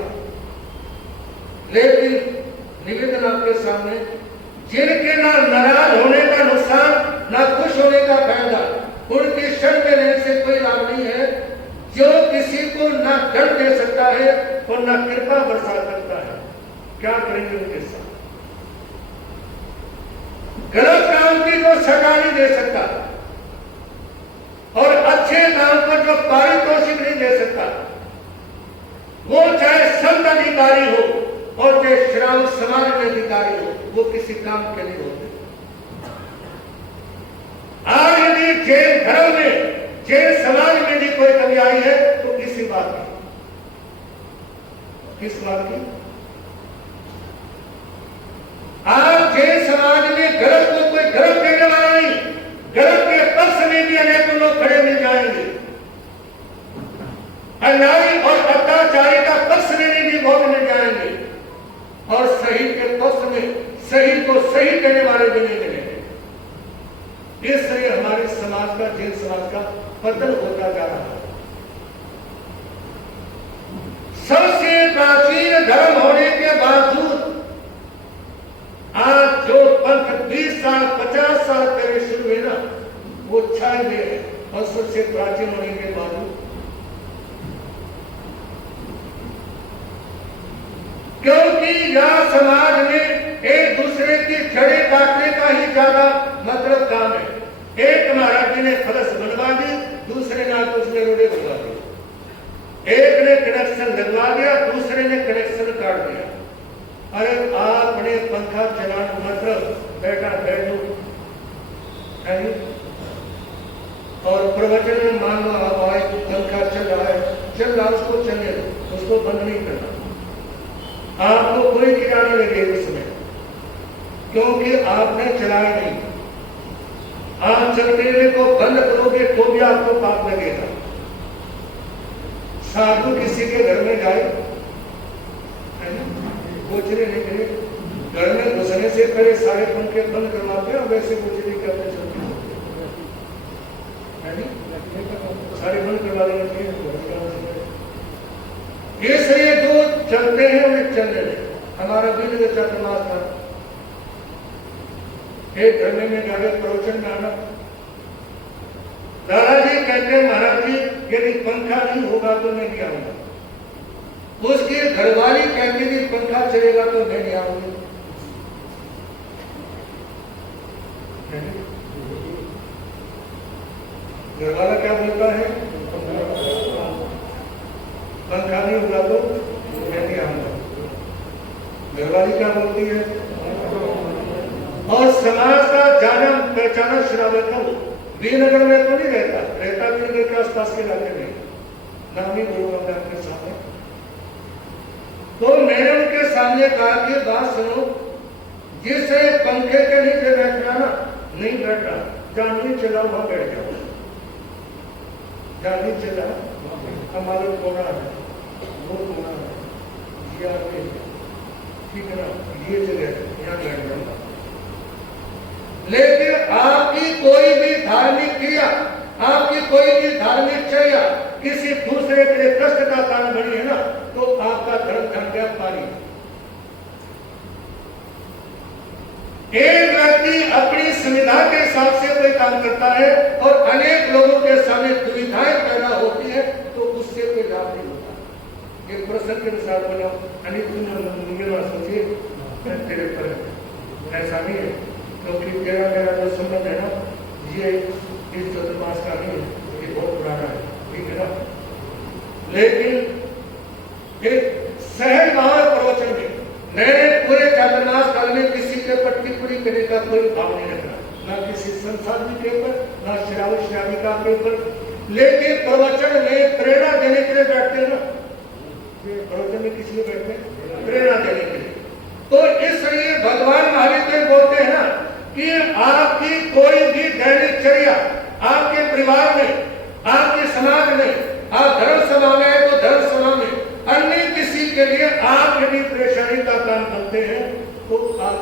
लेकिन निवेदन आपके सामने, जिनके ना नाराज होने का नुकसान ना खुश होने का फायदा, उनकी शरण में रहने से कोई लाभ नहीं है। जो किसी को ना दंड दे सकता है और ना कृपा बरसा सकता है, क्या करेंगे उनके साथ? गलत काम की तो सजा नहीं दे सकता और अच्छे काम पर जो पारितोषिक नहीं दे सकता, वो चाहे संत अधिकारी हो और चाहे श्रावक समाज में अधिकारी हो, वो किसी काम के नहीं होते। आज यदि जैन धर्म में, जैन समाज में भी कोई कमी आई है तो किसी बात की, किस बात की? आज जैन समाज में गलत को कोई गलत कहने वाला नहीं, गलत के पक्ष में भी अनेक लोग खड़े मिल जाएंगे, अन्यायी और अत्याचारी का पक्ष में भी बहुत मिल जाएंगे और सही के पक्ष में सही को सही कहने वाले भी नहीं मिलेंगे। इसलिए हमारे समाज का, जैन समाज का पतन होता जा रहा है। सबसे प्राचीन धर्म होने के बावजूद आज जो पंथ 20 साल 50 साल पहले शुरू हुए ना, वो छाए हुए हैं और सबसे प्राचीन होने के बावजूद, क्योंकि यह समाज में एक दूसरे की जड़ें काटने का ही ज्यादा मतलब काम है। एक महाराज जी ने फलस बनवा दी, दूसरे ने आकर उसमें रोडे बनवा दी, एक ने कनेक्शन लगवा दिया, दूसरे ने कनेक्शन काट दिया। अरे आपने पंखा चलाना मतलब बैठा बैठो और प्रवचन में मान लो आप आए, पंखा चल रहा है, चल रहा, उसको चलने दो, उसको बंद नहीं करना। आपको कोई किराया नहीं लगेगा उसमें, क्योंकि आपने चलाया नहीं। आप चलते हुए को बंद करोगे तो भी आपको पाप लगेगा। साधु किसी के घर में जाए, गोचरे नहीं करे, घर में घुसने से पहले सारे पंखे बंद करवाते हैं, वैसे गोचरे करते चलते सारे बंद करवा देंगे। इसलिए जो चलते हैं उन्हें चलने दें। हमारा भी चातुर्मास था, एक धर्म में जाकर प्रवचन में आना, दादाजी कहते हैं महाराज जी यदि पंखा नहीं होगा तो मैं नहीं आऊंगा। उसकी घरवाली कहती थी पंखा चलेगा तो मैं नहीं आऊंगी। घरवाला क्या बोलता है? पंखा नहीं होगा तो मैं नहीं आऊंगा। घरवाली क्या बोलती है? और समाज का जाना पहचाना श्रावक है, वीरनगर में तो नहीं रहता वीरनगर के आसपास के इलाके में, नाम ही बोलूंगा मैं आपके सामने। तो मैंने उनके सामने कहा कि बात सुनो, जिसे पंखे के नीचे बैठना ना नहीं बैठा, जहां नहीं चला वहां बैठ जाओ, जहां नहीं चला हमारे कोना है, वो कोना है, ठीक है ना, ये जगह यहाँ बैठ जाओ। लेकिन आपकी कोई भी धार्मिक क्रिया, आपकी कोई भी धार्मिक चर्या किसी दूसरे के लिए कष्ट का कारण बनी है ना, तो आपका धर्म धन गया पानी। एक व्यक्ति अपनी सुविधा के हिसाब से कोई काम करता है और अनेक लोगों के सामने दुविधाएं पैदा होती है, तो उससे कोई लाभ नहीं होता। एक प्रश्न के अनुसार बोला, अनेक सोचिए तेरे पर ऐसा नहीं है, क्योंकि तेरा मेरा जो संबंध है ना, ये इस चतुर्मास का नहीं है, ये बहुत पुराना है, ठीक है ना। लेकिन एक सहज भाव प्रवचन में मैंने पूरे चातुर्मास काल में किसी के पर टिप्पणी करने का कोई भाव नहीं रखा, ना किसी संसाधन के ऊपर, ना श्रावक श्राविका के ऊपर। लेकिन प्रवचन में प्रेरणा देने के लिए बैठते हैं ना, प्रवचन में किसी लिए बैठते हैं? प्रेरणा देने के लिए। तो इसलिए भगवान महावीर बोलते हैं ना कि आपकी कोई भी दैनिक चर्या आपके परिवार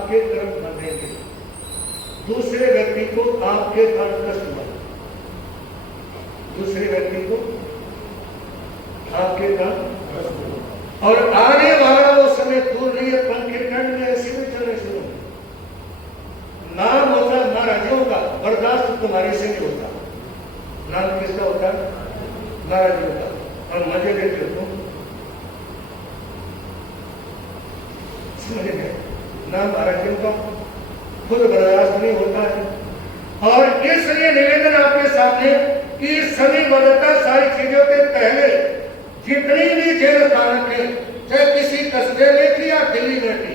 आपके कर्म बंधेंगे। दूसरे व्यक्ति को आपके कारण कष्ट हुआ, दूसरे व्यक्ति को आपके कारण कष्ट हुआ, और आने वाला वो समय दूर नहीं है, पंखे ठंड में ऐसे भी चलने शुरू होंगे। नाम होता है महाराजियों का, बर्दाश्त तुम्हारे से नहीं होता। नाम किसका होता है? महाराजियों का। और मजे लेते हो समझे? नाम महाराजियों का खुद बर्दाश्त नहीं होता है। और इसलिए निवेदन आपके सामने कि सभी बदलता सारी चीजों के पहले जितनी भी जेल स्थानक है, चाहे किसी कस्बे में थी या दिल्ली में थी,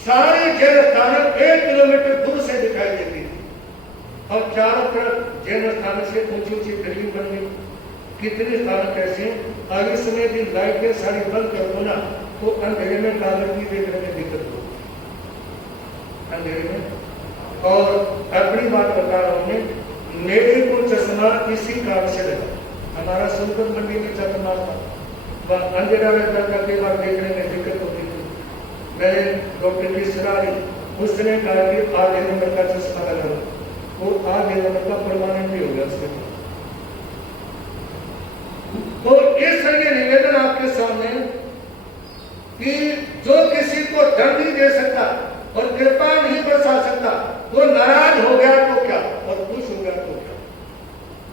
सारी जेल स्थानक 1 किलोमीटर दूर से दिखाई देती थी, और चारों तरफ जेल स्थानक से ऊंची ऊंची बिल्डिंग बन गई। कितने स्थानक ऐसे हैं, आगे समय की लाइटें सारी बंद कर दो ना, तो अंधेरे में कागज भी देखने में दिक्कत हो, अंधेरे में। और अपनी बात बता रहा हूं मैं, मेरे को चश्मा इसी कारण से लगा। हमारा सुल्तान मंडी में चश्मा था, वह अंधेरा रहता था, कई बार देखने में दिक्कत होती थी। मैंने डॉक्टर की सलाह ली, उसने कहा कि आधे नंबर का चश्मा लगा, वो आधे नंबर का परमानेंट भी हो गया उसके बाद। तो इसलिए निवेदन आपके सामने कि जो किसी को दंड नहीं दे सकता और कृपा नहीं बरसा सकता, वो नाराज हो गया तो क्या, और खुश हो गया तो क्या?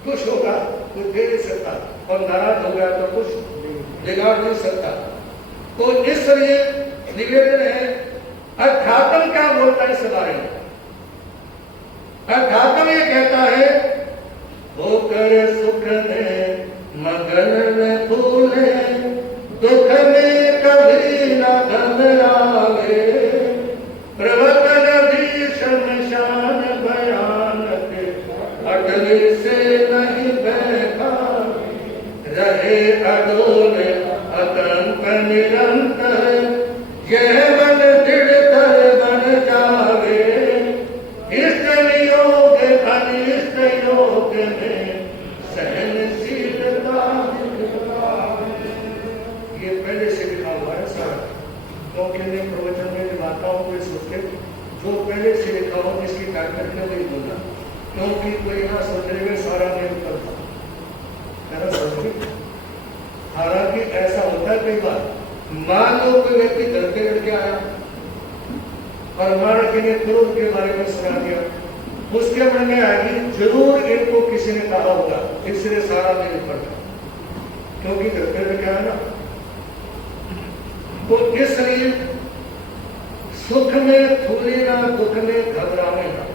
खुश होगा तो दे नहीं सकता, और नाराज हो गया तो कुछ बिगाड़ नहीं सकता। तो इसलिए निवेदन है, अध्यात्म क्या बोलता है इस बारे में? अध्यात्म ये कहता है, होकर सुख में मगन में फूले, दुख में कभी न घबरावे, प्रवचन भी शमशान भयानक, अटली से नहीं बैठा, रहे अडोल अतंक निरंतर, यह मन दृढ़ कर बन जावे, इष्ट योग अनिष्ट योग में सहनशीलता। ये पहले से लिखा हुआ है सारा, क्योंकि मैं प्रवचन में दिखाता हूँ तो सोचते जो पहले से लिखा हो जिसकी ताकत में नहीं बोलना, क्योंकि कोई यहाँ सोचने में सारा नहीं करता। हालांकि ऐसा होता है कई बार, मान लो कोई व्यक्ति घर के लड़के आया और महाराज जी ने क्रोध के बारे में सुना दिया, उसके मन में आएगी जरूर इनको किसी ने कहा होगा, इसलिए सारा नहीं पड़ता, क्योंकि घर के लड़के आया ना। तो इसलिए सुख में थूले ना, दुख में घबरावे ना,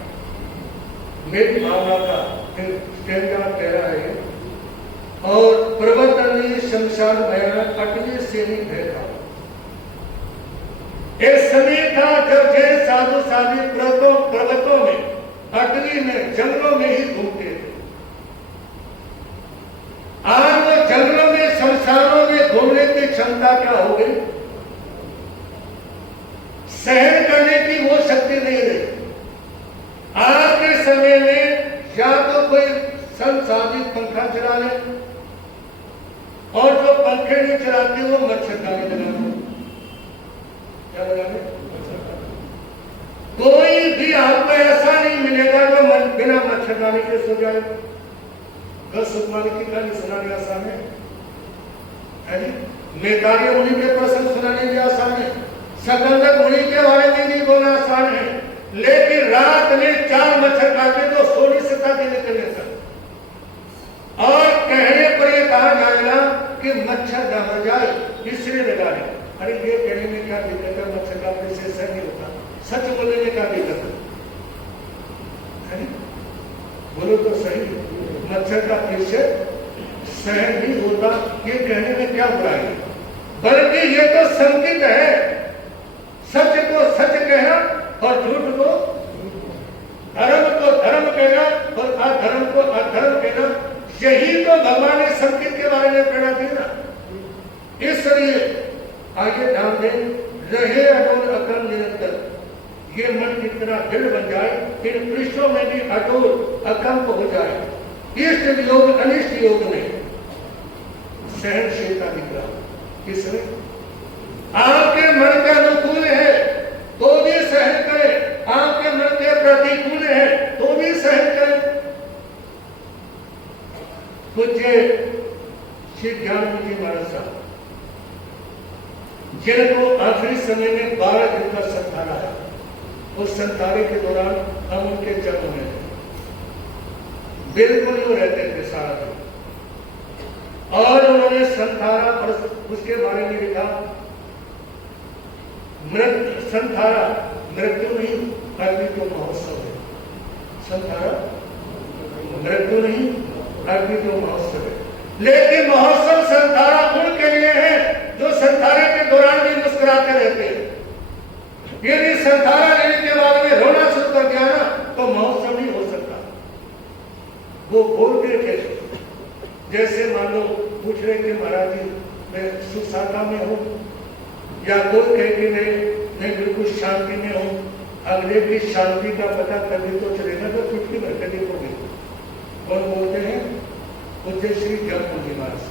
मेरी भावना का कह रहा है। और प्रवर्तन शमशान भयानक, अटली से नहीं भयता। एक समय था जब जय साधु साधी पर्वतों में, अटली में, जंगलों में ही घूमते थे। आज वो जंगलों में, शमशानों में घूमने की क्षमता क्या हो गई? सहन करने की वो शक्ति नहीं रही। आज के समय में या तो कोई संसाधित पंखा चला ले, और जो पंखे नहीं चलाते वो मच्छरदानी लगा दो। क्या लगा दे? कोई भी आपको ऐसा नहीं मिलेगा जो बिना मच्छरदानी के सो जाए। सुखमानी की कहानी सुनानी आसान है, मेतारी मुनि के प्रसंग सुनाने भी आसान है, सकंदक मुनि के बारे में नहीं बोलना आसान है, लेकिन रात में 4 मच्छर काटे तो सो नहीं सकता देने के लिए। और कहने पर यह कहा जाएगा कि मच्छर न मर जाए इसलिए लगा ले। अरे ये कहने में क्या दिक्कत है? मच्छर काटने से सहन नहीं होता, सच बोलने में क्या दिक्कत है? बोलो तो सही, मच्छर का प्रतिशत सहन नहीं होता, ये कहने में क्या बुराई है? बल्कि ये तो संकेत है, सच को सच कहना और झूठ को धर्म को धर्म कहना और अधर्म को अधर्म कहना, यही तो भगवान ने संकेत के बारे में प्रेरणा दी ना। इसलिए आगे ध्यान दें, रहे अडोल अकल निरंतर, ये मन कितना दृढ़ बन जाए, इन पृष्ठों में भी अडोल अकंप हो जाए। इष्ट योग अनिष्ट योग में सहनशीलता दिख रहा। इसमें आपके मन का अनुकूल है तो भी सहन करे, प्रतिकूल है तो भी सहन करें। पूज्य श्री ज्ञानमती महाराज साहब, जिनको आखिरी समय में 12 दिन का संतारा है, उस संतारे के दौरान हम उनके चरणों में बिल्कुल वो रहते थे सारा दिन, और उन्होंने संतारा और उसके बारे में लिखा, संतारा मृत्यु नहीं अग्नि तो महोत्सव है। संतारा मृत्यु नहीं अग्नि तो महोत्सव है। लेकिन महोत्सव संतारा उनके लिए है जो संतारे के दौरान भी मुस्कुराते रहते हैं। यदि संतारा लेने के बाद में रोना शुरू कर दिया ना तो महोत्सव नहीं हो सकता। वो बोलते थे, जैसे मान लो पूछ रहे थे महाराज जी मैं सुसाता में हूं, या कोई कहे कि मैं बिल्कुल शांति में हूं। अगले की शांति का पता तभी तो चलेगा तो चुटकी भर के देखोगे। कौन बोलते हैं? पूज्य श्री ज्ञानमती महाराज।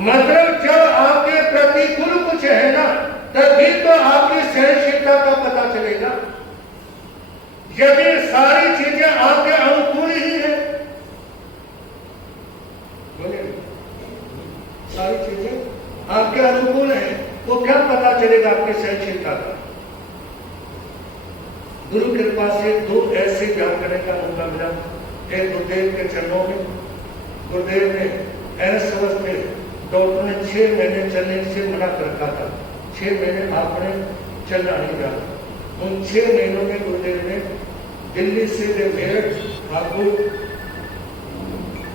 मतलब जब आपके प्रतिकूल कुछ है ना तभी तो आपकी सहनशीलता का पता चलेगा। यदि सारी चीजें आपके अनुकूल ही है, बोले सारी चीजें आपके अनुकूल है तो क्या पता चलेगा आपकी सहनशीलता का। गुरु कृपा से 2 ऐसे ज्ञान करने का मौका मिला। एक गुरुदेव के चरणों में, गुरुदेव ने ऐसे अवस्था डॉक्टर ने 6 महीने चलने से मना कर रखा था। 6 महीने आपने चलना नहीं जाना। उन 6 महीनों में गुरुदेव ने दिल्ली से मेरठ, हापुड़,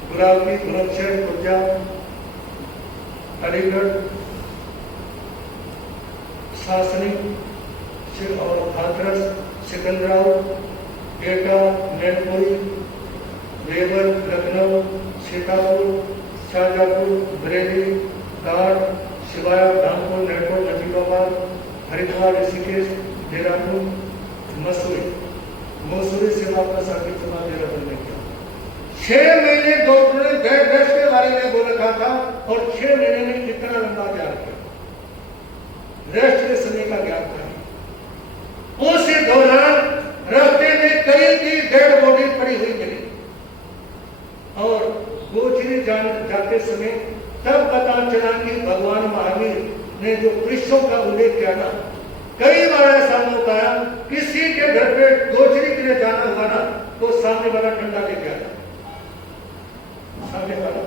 गुलाबी, बुलंदशहर, गुर्जा, अलीगढ़, शासनी और हाथरस, सिकंदराव, एटा, मैनपुरी, देवर, लखनऊ, सीतापुर, शाहजहांपुर, बरेली, धार, शिवाया, धामपुर, नेटपुर, नजीबाबाद, हरिद्वार, ऋषिकेश, देहरादून, मसूरी से वापस आके चुना देहरादून में किया। 6 महीने डॉक्टर ने बेड रेस्ट के बारे में बोल रखा था और 6 महीने में कितना लंबा ज्ञान किया, रेस्ट के समय का ज्ञान था। उस दौरान रास्ते में कई की डेड बॉडी पड़ी हुई मिली और गोचरी जाते समय तब पता चला कि भगवान महावीर ने जो वृक्षों का उल्लेख किया ना, कई बार ऐसा होता है किसी के घर पे गोचरी के लिए जाना हुआ ना तो सामने वाला डंडा लेके आता, सामने वाला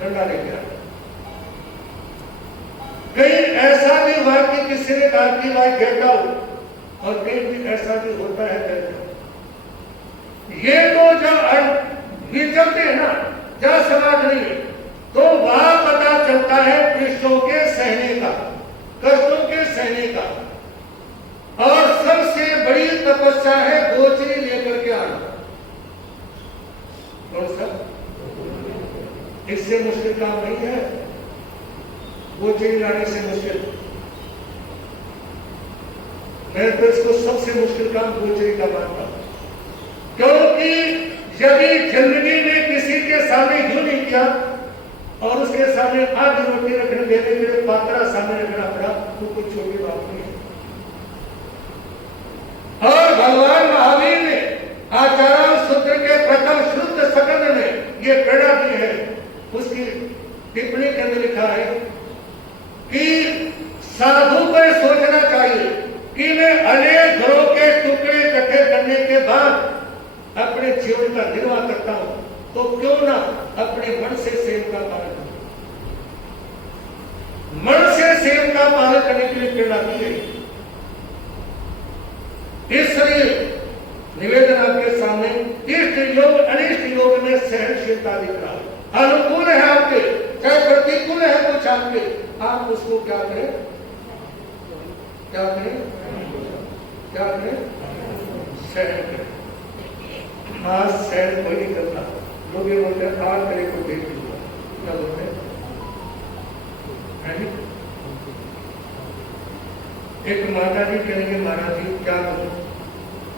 डंडा लेके आता। कहीं ऐसा भी हुआ कि किसी ने कहा कि भाई गेट आउट, और कहीं भी ऐसा भी होता है। ये तो जब चलते हैं ना, जब समाज नहीं है तो वहां पता चलता है कृष्णों के सहने का, कष्टों के सहने का। और सबसे बड़ी तपस्या है गोचरी लेकर के आना। कौन सा? इससे मुश्किल काम नहीं है गोचरी लाने से मुश्किल। मैं तो इसको सबसे मुश्किल काम गोचरी का मानता हूं, क्योंकि यदि जिंदगी में किसी के सामने यूं नहीं किया और उसके सामने आधी रोटी रखने देने के लिए पात्रा सामने रखना पड़ा तो कोई छोटी बात नहीं है। और भगवान महावीर ने आचार्य सूत्र के प्रथम शुद्ध सकंद में ये प्रेरणा दी है। उसकी टिप्पणी के अंदर लिखा है कि साधु को सोचना चाहिए कि मैं अनेक घरों के टुकड़े इकट्ठे करने के बाद अपने जीवन का निर्वाह करता हूं तो क्यों ना अपने मन से सेव का पालन करूं। मन से सेव का पालन करने के लिए प्रेरणा दी गई। इसलिए निवेदन आपके सामने इष्ट योग अनिष्ट योग में सहनशीलता दिख रहा है। अनुकूल है आपके, चाहे प्रतिकूल है कुछ आपके, आप उसको क्या करें, क्या करें, क्या करें, सहन करें। आज सहन कोई नहीं करता। लोग ये बोलते हैं आज करे को देख लूंगा, क्या बोलते हैं? एक माता जी कहेंगे महाराज जी क्या करूं,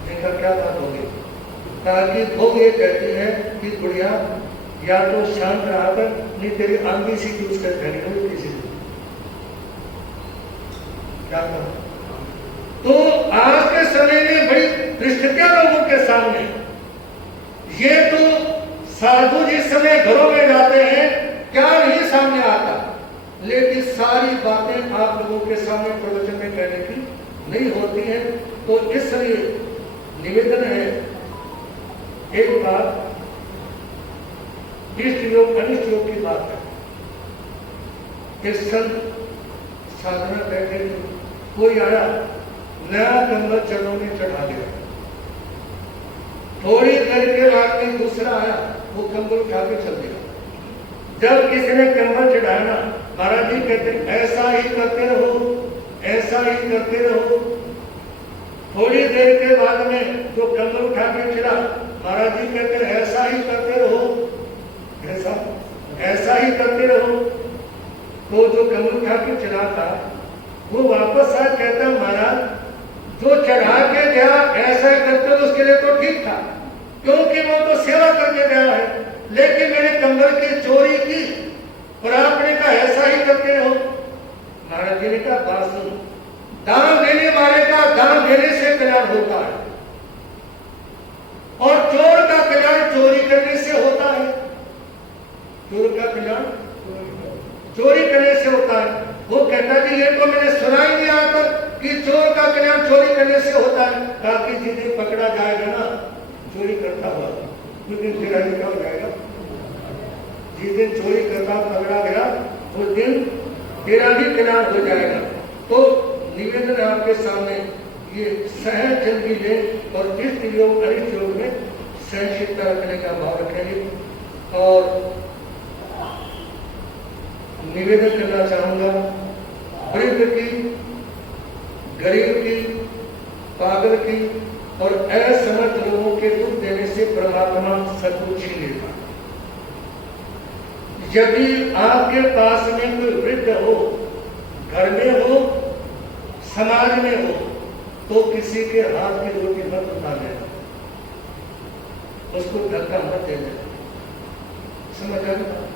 देखा क्या बात होगी। कहा कि वो ये कहती है कि गुड़िया या तो शांत रहा कर, नहीं तेरी आंधी सी यूज कर कहने को किसी क्या कहा। तो आज के समय समय में बड़ी परिस्थितियां लोगों के सामने। ये तो साधु जिस समय घरों में जाते हैं क्या नहीं सामने आता, लेकिन सारी बातें आप लोगों के सामने प्रवचन में कहने की नहीं होती हैं। तो इसलिए निवेदन है, एक बात इष्ट योग अनिष्ट योग की बात है। इस संत साधना बैठे कोई आया, नया कंबल चरणों में चढ़ा दिया, थोड़ी देर के बाद में दूसरा आया, वो कंबल उठा के चल दिया। जब किसी ने कंबल चढ़ाया ना, महाराज जी कहते ऐसा ही करते रहो, ऐसा ही करते रहो। थोड़ी देर के बाद में जो कंबल उठा के चला, महाराज जी कहते ऐसा ही करते रहो, ऐसा ही करते रहो। तो जो कंबल उठा के चला था वो वापस आया, कहता महाराज जो चढ़ा के गया ऐसा करते हो उसके लिए तो ठीक था, क्योंकि वो तो सेवा करके गया है, लेकिन मैंने कंबल की चोरी की और आपने कहा ऐसा ही करते हो। महाराज जी ने कहा बात सुन, दान देने वाले का दान देने से कल्याण होता है और चोर का कल्याण चोरी करने से होता है। चोर का कल्याण चोरी करने से होता है। वो कहता जी ये तो मैंने सुना ही नहीं आता कि चोर का कल्याण चोरी करने से होता है। ताकि जिस दिन पकड़ा जाएगा ना चोरी करता हुआ, उस दिन तेरा क्या हो जाएगा। जिस दिन चोरी करता पकड़ा गया उस दिन तेरा भी कल्याण हो जाएगा। तो निवेदन है आपके सामने, ये सहज जल्दी ले और इष्ट योग अनिष्ट योग में सहनशीलता रखने का भाव रखेंगे। और निवेदन करना चाहूंगा, वृद्ध की, गरीब की, पागल की और असमर्थ लोगों के दुख देने से परमात्मा सब छीन लेता। यदि आपके पास में कोई वृद्ध हो, घर में हो, समाज में हो, तो किसी के हाथ की रोटी मत उठा लेना, उसको धक्का मत दे देना, समझ आया।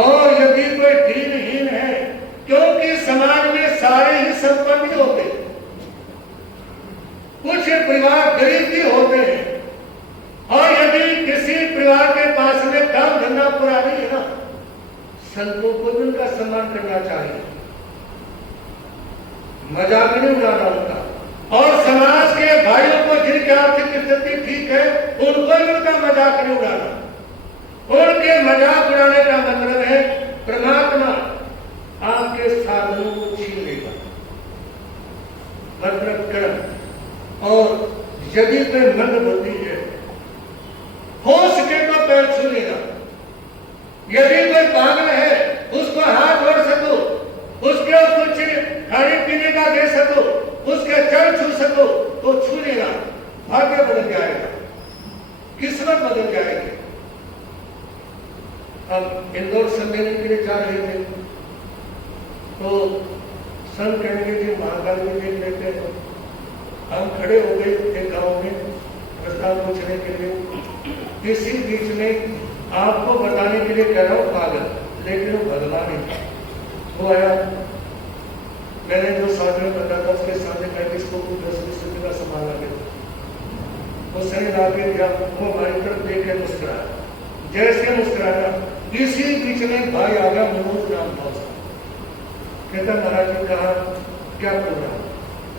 और यदि कोई दीनहीन है, क्योंकि समाज में सारे ही संपन्न होते हैं, कुछ परिवार गरीब भी होते हैं, और यदि किसी परिवार के पास में काम धंधा पूरा नहीं है ना, संतों को भी उनका सम्मान करना चाहिए, मजाक नहीं उड़ाना उनका। और समाज के भाइयों को जिनकी आर्थिक स्थिति ठीक है उनको भी उनका मजाक नहीं उड़ाना। उनके मजाक उड़ाने का मतलब है परमात्मा आपके साधनों को छीन लेगा, मतलब कर्म। और यदि कोई मंद बुद्धि है, हो सके तो पैर छू लेना। यदि कोई पागल है उसको हाथ जोड़ सको, उसके कुछ खाने पीने का दे सको, उसके चरण छू सको तो छू लेना, भाग्य बदल जाएगा, किस्मत बदल जाएगी। हम इंदौर सम्मेलन के लिए जा रहे थे तो संत कहेंगे कि महाकाल भी देख लेते हैं। हम खड़े हो गए एक गांव में प्रस्ताव पूछने के लिए। इसी बीच में आपको बताने के लिए कह रहा हूँ पागल, लेकिन वो भगवान ही था। वो आया, मैंने जो साधन बताया था उसके सामने कहा किसको कुछ 10-20 रुपये का सामान लगे, वो सही लाके दिया। वो हमारी तरफ देख के मुस्कुराया, जैसे मुस्कुराया इसी बीच में भाई आ गया, मनोज नाम था उसका। कहता महाराज जी कहा क्या प्रोग्राम,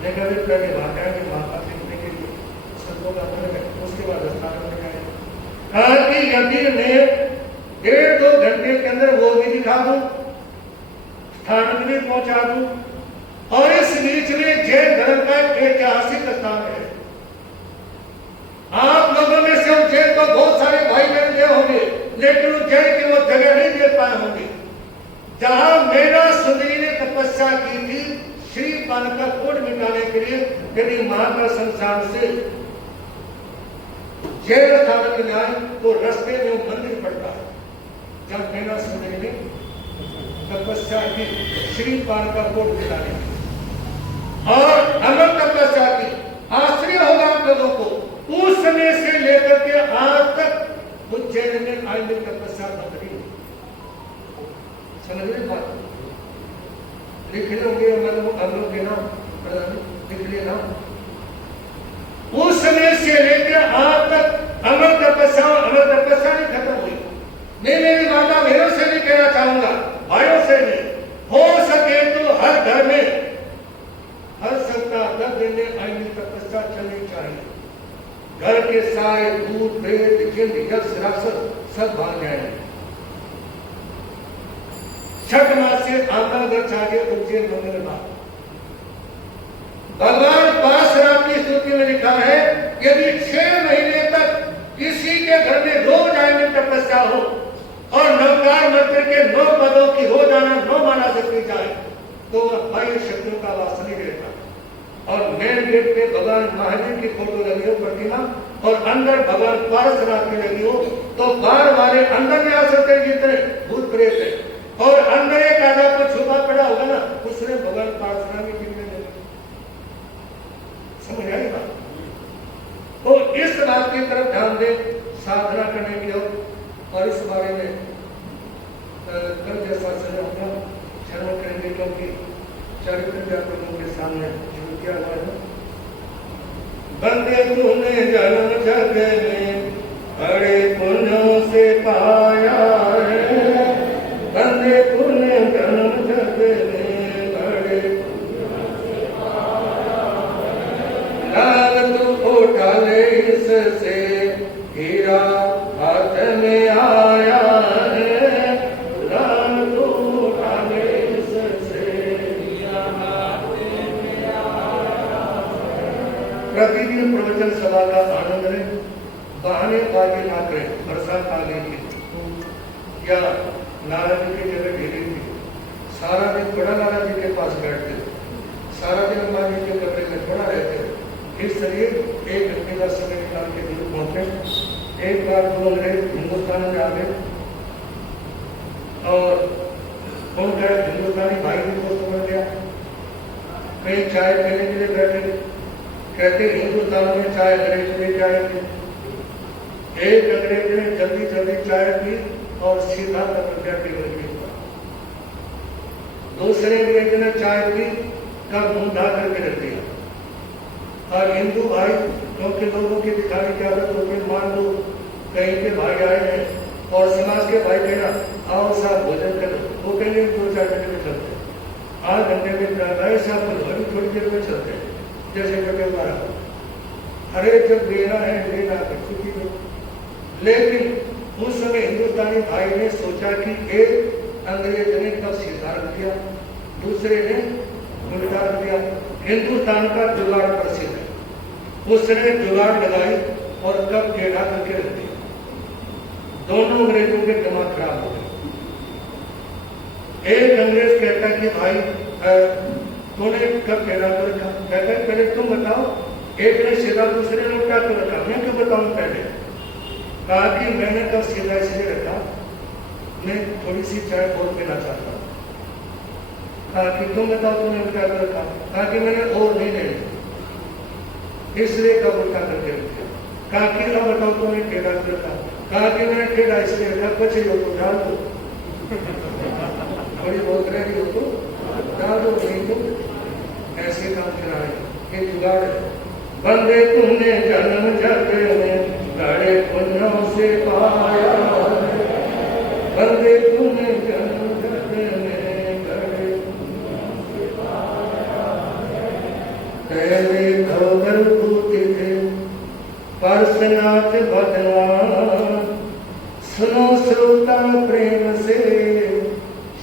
मैं कभी पहले वहां गया कि वहां पास लिखने के लिए संतों का मन है, उसके बाद स्थान में गए। कहा कि यदि मैं 1.5-2 घंटे के अंदर वो भी दिखा दूं, स्थान भी पहुंचा दूं, और इस बीच में जैन धर्म का ऐतिहासिक स्थान है। आप लोगों में से उज्जैन को बहुत सारे भाई बहन गए होंगे, लेकिन उज्जैन की वो जगह नहीं दे पाए होंगे जहां मेरा सुंदरी ने तपस्या की थी श्री पान का कोड मिटाने के लिए। यदि मां का संसार से जैन स्थान में आए तो रास्ते में वो मंदिर पड़ता है जब मेरा सुंदरी ने तपस्या की श्री पान का कोड मिटाने की, और अमर तपस्या की। आश्चर्य होगा आप लोगों को, उस समय से लेकर के आज तक उज्जैन में आएंगे तपस्या बंद नहीं। समझ रहे बात, लिख लोगे मतलब हम लोग के नाम लिख लेना। केवल तपस्या नहीं खत्म हुई। मैं मेरी माता बहनों से भी कहना चाहूंगा, भाइयों से भी, हो सके तो हर घर में हर सप्ताह 10 दिन में आईनी तपस्या चलनी चाहिए। घर के सारे भूत प्रेत जिन यक्ष राक्षस सब भाग जाएंगे। छठ मास से आंगन घर चाहिए उज्जैन मंगलवार। भगवान पार्शुराम की स्तुति में लिखा है, यदि 6 महीने तक किसी के घर में रोज आईनी तपस्या हो और नवकार मंत्र के 9 पदों की रोजाना 9 माला जपी जाए तो वह बाह्य शक्तियों का वास नहीं रहता। और मेन गेट पे भगवान महादेव की फोटो लगी हो प्रतिमा और अंदर भगवान पार्शुराम की लगी हो तो बाहर वाले अंदर में आ सकते जितने भूत प्रेत है। और अंदर एक राजा को छुपा पड़ा होगा ना, उसने भगवान पार्शुराम की फिल्म में समझ आई बात। तो इस बात की तरफ ध्यान दे साधना करने की और इस बारे में कल जैसा सजा शर्म करेंगे क्योंकि चरित्र व्यापकों के सामने शुरू किया हुआ है। बंदे तूने जन्म जग में बड़े पुण्यों से पाया है, बंदे तूने जन्म जग में बड़े पुण्यों से पाया है। लाल तू उठा ले इससे हीरा हाथ में आया है, लाल तू उठा ले इससे हीरा हाथ में आया है। प्रतिदिन प्रवचन सभा का आनंद ले, बहाने आगे ना करें। बरसात आ गई थी या नाराज की जगह ढेरी थी, सारा दिन बड़ा नाराज जी के पास बैठते, सारा दिन हमारे के कमरे में थोड़ा रहते। इसलिए 1 घंटे का समय निकाल के दिल्ली पहुंचे। एक बार 2 अंग्रेज हिंदुस्तान में आ गए और उनका हिंदुस्तानी भाई भी दोस्त बन गया। कहीं चाय पीने के लिए बैठे, कहते हिंदुस्तान में चाय अंग्रेज लेके आएंगे। एक अंग्रेज ने जल्दी जल्दी चाय पी और सीधा तपस्या टेबल पे। दूसरे अंग्रेज ने चाय पी का मुंह ढा करके रख दिया। और हिंदू भाई क्योंकि लोगों की दिखाने की आदत होती है, मान लो कहीं के भाई आए हैं और समाज के भाई कहना आओ साहब भोजन करो, वो कहेंगे 2-4 घंटे में चलते, 8 घंटे में भाई साहब अभी थोड़ी देर में चलते जैसे पटेल महाराज। अरे जब देना है देना है छुट्टी दो। लेकिन उस समय हिंदुस्तानी भाई ने सोचा कि एक अंग्रेज ने कब सीधा रख दिया, दूसरे ने उल्टा रख दिया। हिंदुस्तान का जुगाड़ प्रसिद्ध है, उसने जुगाड़ लगाई और कब टेढ़ा करके रख दिया। दोनों अंग्रेजों के दिमाग खराब हो गए। एक अंग्रेज कहता कि भाई तूने कब टेढ़ा कर रखा? कहता है पहले तुम बताओ। एक ने सीधा, दूसरे ने उल्टा कर रखा, मैं क्यों बताऊं पहले? कहा कि मैंने कब सीधा इसलिए रखा, मैं थोड़ी सी चाय और पीना चाहता हूँ। कहा कि तुम बताओ तुमने उल्टा कर रखा? कहा कि मैंने और नहीं लेना इसलिए कब उल्टा करके रखा। कहा कि अब बताओ तुमने टेढ़ा कर रखा? कहा कि मैंने टेढ़ा इसलिए रखा, बचे हो तो डाल दो, थोड़ी बहुत रही हो तो डाल दो, नहीं तो ऐसे काम कराए। ये जुगाड़ है। बंदे तुमने जन्म जग में बड़े पुण्यों से पाया है, बंदे तुमने जन्म जग में बड़े पुण्यों से पाया है। तेरे धोगर भूति थे पार्श्वनाथ भगवान, सुनो श्रोता प्रेम से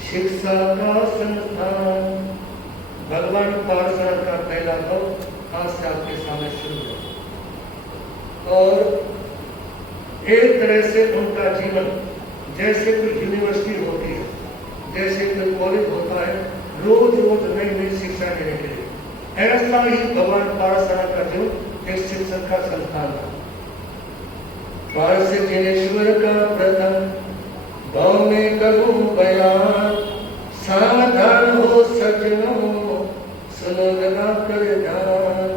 शिक्षा का संस्थान। भगवान पार्शुनाथ का पहला भाव आज से आपके सामने शुरू है। और एक तरह से उनका जीवन जैसे कोई यूनिवर्सिटी होती है, जैसे कोई कॉलेज होता है, रोज रोज नई नई शिक्षा देने के लिए, ऐसा ही भगवान पार्शुनाथ का जो एक शिक्षण का संस्थान था। पार्श्व जिनेश्वर का प्रथम भाव में करूं बयान, सावधान हो सजनों सुनो लगा कर ध्यान।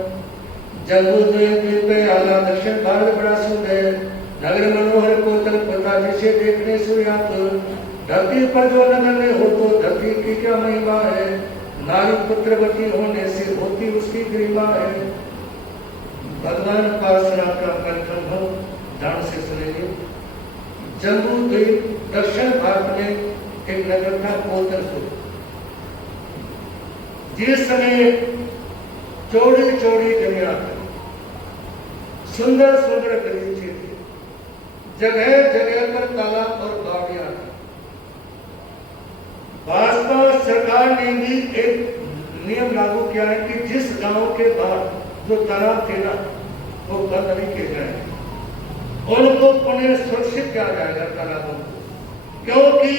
जम्बूद्वीप पे आला दक्षिण भारत बड़ा सुंदर, नगर मनोहर कोतल पता जिसे देखने सूर्यापुर। धरती पर जो नगर में हो तो धरती की क्या महिमा है, नारी पुत्रवती होने से होती उसकी गरिमा है। भगवान पार्शुनाथ का प्रथम भाव ध्यान से सुनेंगे। जम्बू द्वीप दक्षिण भारत में एक नगर था कोतलपुर, जिस समय चौड़ी चौड़ी गलियां थी, सुंदर सुंदर गलीचे थे, जगह जगह पर तालाब और बाड़ियां थी। भाजपा सरकार ने भी एक नियम लागू किया है कि जिस गांव के बाहर जो तालाब थे ना वो बंद नहीं किए जाएंगे, उनको पुनः सुरक्षित किया जाएगा तालाबों को, क्योंकि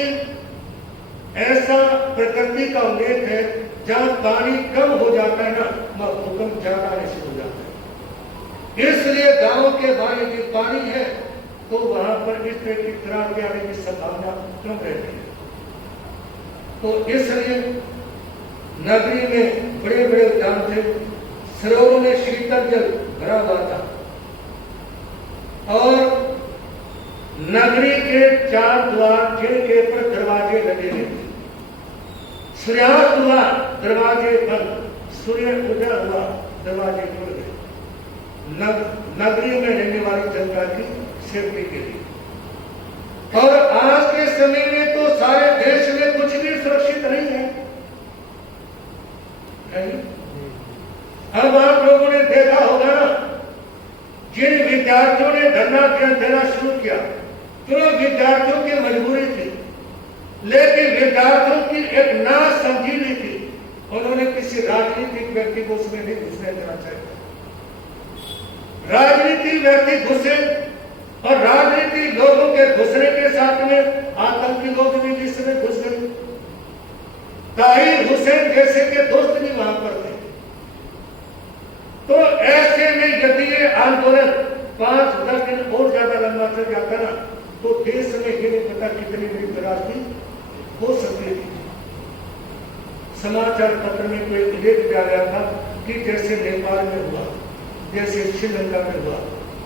ऐसा प्रकृति का उल्लेख है जहां पानी कम हो जाता है ना वह भूकंप ज्यादा आने शुरू हो जाता है। इसलिए गांव के बाहर यदि पानी है तो वहां पर इस तरह की क्रांति आने की संभावना कम रहती है। तो इसलिए नगरी में बड़े बड़े उद्यान थे, सरोवरों में शीतल जल भरा हुआ था और नगरी के 4 द्वार जिनके पर दरवाजे लगे हुए थे, सूर्यास्त हुआ दरवाजे बंद, सूर्य उदय हुआ दरवाजे खुल गए, नगरी में रहने वाली जनता की सेफ्टी के लिए। और आज के समय में तो सारे देश में कुछ भी सुरक्षित नहीं है। अब आप लोगों ने देखा होगा ना, जिन विद्यार्थियों ने धरना देना शुरू किया तो विद्यार्थियों की मजबूरी थी, लेकिन विद्यार्थियों की एक नासमझी थी, उन्होंने किसी राजनीतिक व्यक्ति को उसमें नहीं घुसने देना चाहिए। राजनीतिक व्यक्ति घुसे और राजनीति लोगों के घुसने के साथ में आतंकी लोग भी जिसमें घुस गए। ताहिर हुसैन जैसे के दोस्त भी वहां पर थे। तो ऐसे में यदि ये आंदोलन 5-10 दिन और ज्यादा लंबा चल जाता ना तो देश में ये नहीं पता कितनी बड़ी त्रासदी हो सकती थी। समाचार पत्र में कोई उल्लेख किया गया था कि जैसे नेपाल में हुआ, जैसे श्रीलंका में हुआ,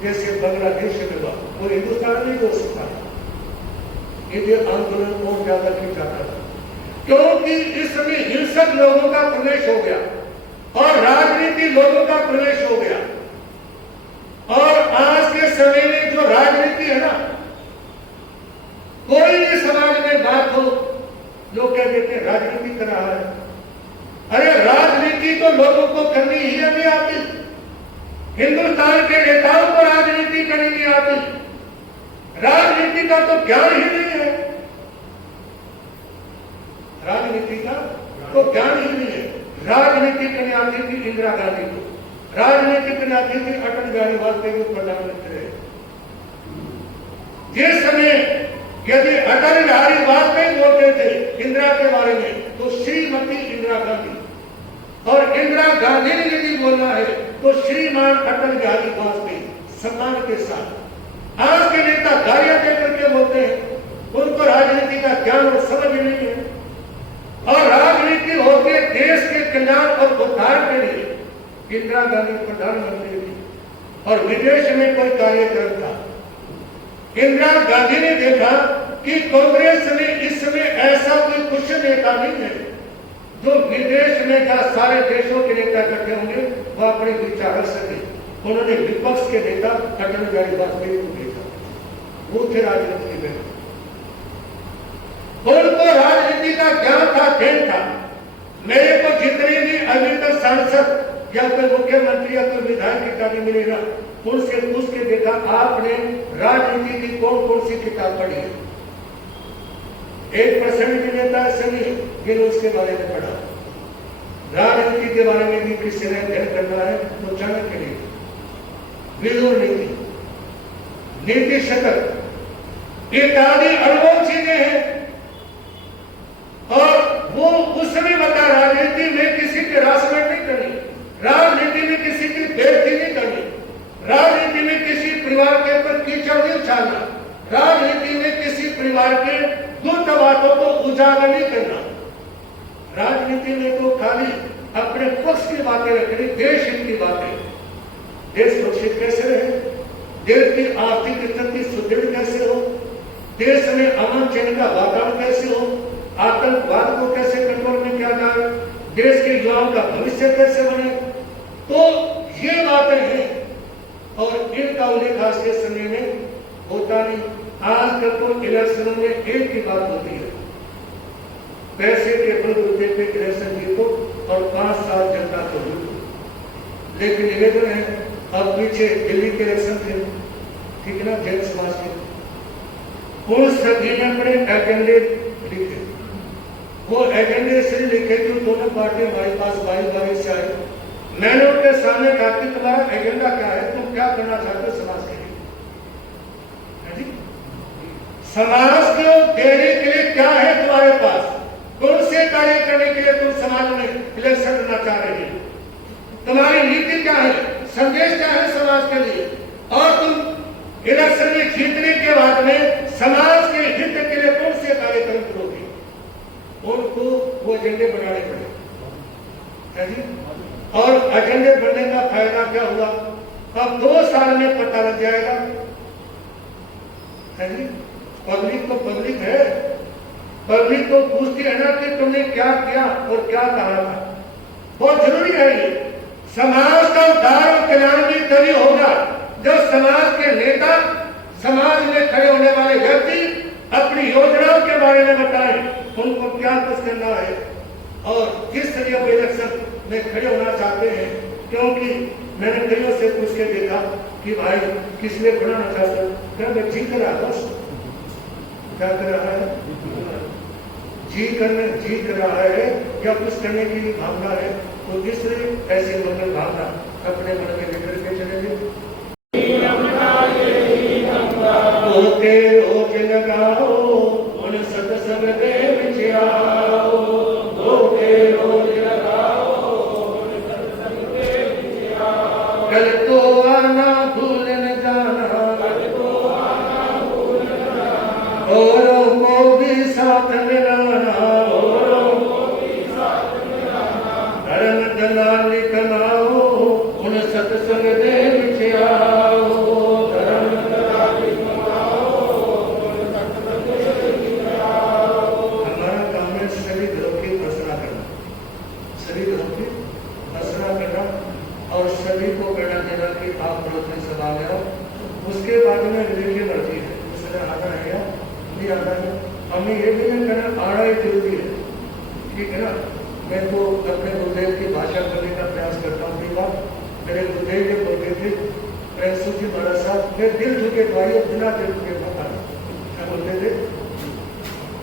जैसे बांग्लादेश में हुआ, वो हिंदुस्तान में हो सकता था यदि आंदोलन और ज्यादा नहीं जाता था, क्योंकि इसमें हिंसक लोगों का प्रवेश हो गया और राजनीति लोगों का प्रवेश हो गया। और आज के समय में जो राजनीति है ना, कोई भी समाज में बात हो लोग कह देते हैं राजनीति कर रहा है। अरे राजनीति तो लोगों को करनी ही नहीं आती, हिंदुस्तान के नेताओं को राजनीति करनी नहीं आती, राजनीति का तो ज्ञान ही नहीं है, राजनीति का तो ज्ञान ही नहीं है। राजनीति करने आती थी इंदिरा गांधी को, राजनीति करने आती थी अटल बिहारी वाजपेयी को प्रधानमंत्री रहे। जिस समय यदि अटल बिहारी वाजपेयी बोलते थे इंदिरा के बारे में तो श्रीमती इंदिरा गांधी, और इंदिरा गांधी ने यदि बोलना है तो श्रीमान अटल बिहारी वाजपेयी, सम्मान के साथ। आज के नेता गालियां देकर के बोलते हैं, उनको राजनीति का ज्ञान और समझ नहीं है। और राजनीति होती है देश के कल्याण और उद्धार के लिए। इंदिरा गांधी प्रधानमंत्री थी और विदेश में कोई कार्यक्रम था। इंदिरा गांधी ने देखा कि कांग्रेस में इस समय ऐसा कोई कुशल नेता नहीं है जो विदेश में जहां सारे देशों के नेता इकट्ठे होंगे वह अपने विचार रख सके। उन्होंने विपक्ष के नेता अटल बिहारी वाजपेयी को देखा, वो थे राजनीति में, उनको राजनीति का ज्ञान था, ज्ञान था। मेरे को जितने भी अभी तक सांसद या कोई मुख्यमंत्री या कोई विधायक किताबें मिलेगा उनसे पूछ के देखा आपने राजनीति की कौन कौन सी किताब पढ़ी है। 1% भी नेता ऐसे नहीं जिन्होंने उसके बारे में पढ़ा। राजनीति के बारे में भी किसी ने अध्ययन करना है तो चाणक्य नीति, विदुर नीति, नीति शतक इत्यादि अनमोल चीजें हैं। और वो उसमें बता राजनीति में किसी की हरासमेंट नहीं करनी, राजनीति में किसी की बेइज्जती नहीं करनी, राजनीति में किसी परिवार के ऊपर कीचड़ नहीं उछालना, राजनीति में किसी परिवार के दुख बातों को उजागर नहीं करना। राजनीति में तो खाली अपने पक्ष की बातें रखनी, देश हित की बातें। देश सुरक्षित कैसे रहे, देश की आर्थिक स्थिति सुदृढ़ कैसे हो, देश में अमन चैन का वातावरण कैसे हो, आतंकवाद को कैसे कंट्रोल में किया जाए, देश के युवाओं का भविष्य कैसे बने, तो ये बातें हैं। और इनका उल्लेख आज के समय में होता नहीं। आजकल तो इलेक्शन में एक ही बात होती है, पैसे के बलबूते पे इलेक्शन जीतो और 5 साल जनता को लूटो। लेकिन ये जो है, अब पीछे दिल्ली के इलेक्शन थे, ठीक है ना, जैन समाज के, उन सभी ने अपने एजेंडे लिखे। वो एजेंडे से लिखे जो दोनों पार्टियां हमारे पास बारी से आई। मैंने उनके सामने कहा कि तुम्हारा एजेंडा क्या है, तुम क्या करना चाहते हो समाज के लिए, है जी? समाज को देने के लिए क्या है तुम्हारे पास, कौन से कार्य करने के लिए तुम समाज में इलेक्शन करना चाह रहे हैं, तुम्हारी नीति क्या है, संदेश क्या है समाज के लिए, और तुम इलेक्शन में जीतने के बाद में समाज के हित के लिए कौन से कार्यक्रम करोगे। उनको वो एजेंडे बनाने पड़े, है जी? और एजेंडे बनने का फायदा क्या हुआ, अब 2 साल में पता लग जाएगा, है जी? पब्लिक तो पब्लिक है, पब्लिक तो पूछती है ना कि तुमने क्या किया और क्या कहा था। बहुत जरूरी है ये। समाज का उद्धार और कल्याण भी तभी होगा जब समाज के नेता, समाज में खड़े होने वाले व्यक्ति अपनी योजनाओं के बारे में बताएं, उनको क्या कुछ करना है और किस तरह के इलेक्शन में खड़े होना चाहते हैं। क्योंकि मैंने कईयों से पूछ के देखा कि भाई किस लिए बनाना चाहते हो, क्या मैं जी कर रहा, बस क्या कर रहा है, जी कर रहा है या कुछ करने की भावना है, तो इसलिए ऐसी मनोबल भावना अपने मन में लेकर के चलेंगे। होते रोज लगाओ उन सत्संग दे विचारो, होते रोज लगाओ उन सत्संग दे विचारो। कल तो आना भूल न जाना, कल तो आना भूल न जाना, औरों को भी साथ मिलाना, औरों को भी साथ मिलाना। धर्म दलाली कमाओ उन सत्संग दे विचारो, धर्म दलाली कमाओ उन सत्संग दे विचारो। हमारा काम है सभी घरों की भर्त्सना करना, सभी घरों की भर्त्सना करना और सभी को प्रेरणा देना कि आप पड़ोसी सभा में आओ। उसके बाद में रिलीजियन मर्जी है, उसने आना है या नहीं आना है, हमें ये भी नहीं कहना आना ही जरूरी है, ठीक है ना। मैं तो अपने गुरुदेव की भाषा करने का प्रयास करता हूँ। मेरे गुरुदेव जो बोलते थे प्रेमसु जी महाराज साहब, मैं दिल झुके तो आइए, बिना दिल झुके मत आना। क्या बोलते थे,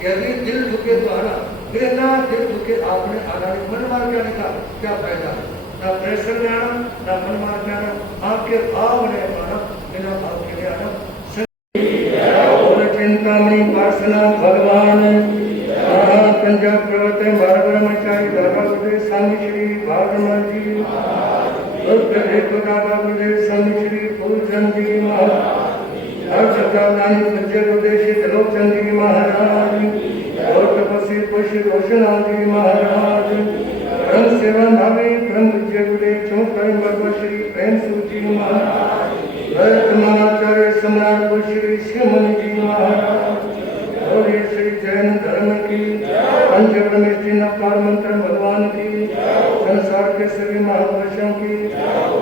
यदि दिल झुके तो आना, बिना दिल झुके आपने आना नहीं। मन मार के आने का क्या फायदा है, ना प्रेशर में आना, ना मन मार के आना, आपके भाव ने आना, बिना भाव के लिए आना। चिंतामणि पार्षना भगवान पंजाब प्रवर्तन भारत ब्रह्मचारी दादा गुरुदेव स्वामी श्री भागवत जी, दादा गुरुदेव स्वामी श्री फूलचंद जी महाराज, हर सदानी पूज्य गुरुदेव श्री त्रिलोकचंद जी महाराज, और तपस्वी पुष्य रोशनाथ जी महाराज, परम सेवा भावी परम पूज्य गुरुदेव चौथाई भगवत श्री प्रेमसु जी महाराज, वर्तमानाचार्य सम्राट श्री शिवमणि जी महाराज, और ये श्री जैन धर्म की पंच परमेश्वरी नवकार मंत्र भगवान की, संसार के सभी महापुरुषों की,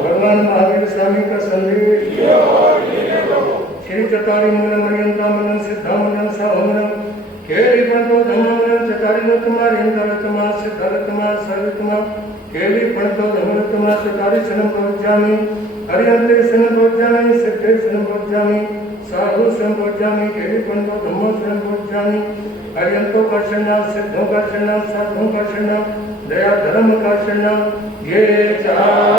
भगवान महावीर स्वामी का संदेश, श्री चतारी मूलम मरियंता मनन सिद्धामनम साहमनम, केली पंतो धम्मनम चतारी नतमा रेंद्रतमा सिद्धारतमा सर्वतमा, केली पंतो धम्मनतमा चतारी सनम पहुंचामी, हरिहंते सनम पहुंचामी, सिद्धे सनम पहुंचामी, साधु सनम पहुंचामी, केली पंतो धम्मो सनम पहुंचामी, हरिहंतो का शरणा, सिद्धों का शरणा, साधुओं का शरणा, दया धर्म का शरणा, ये चार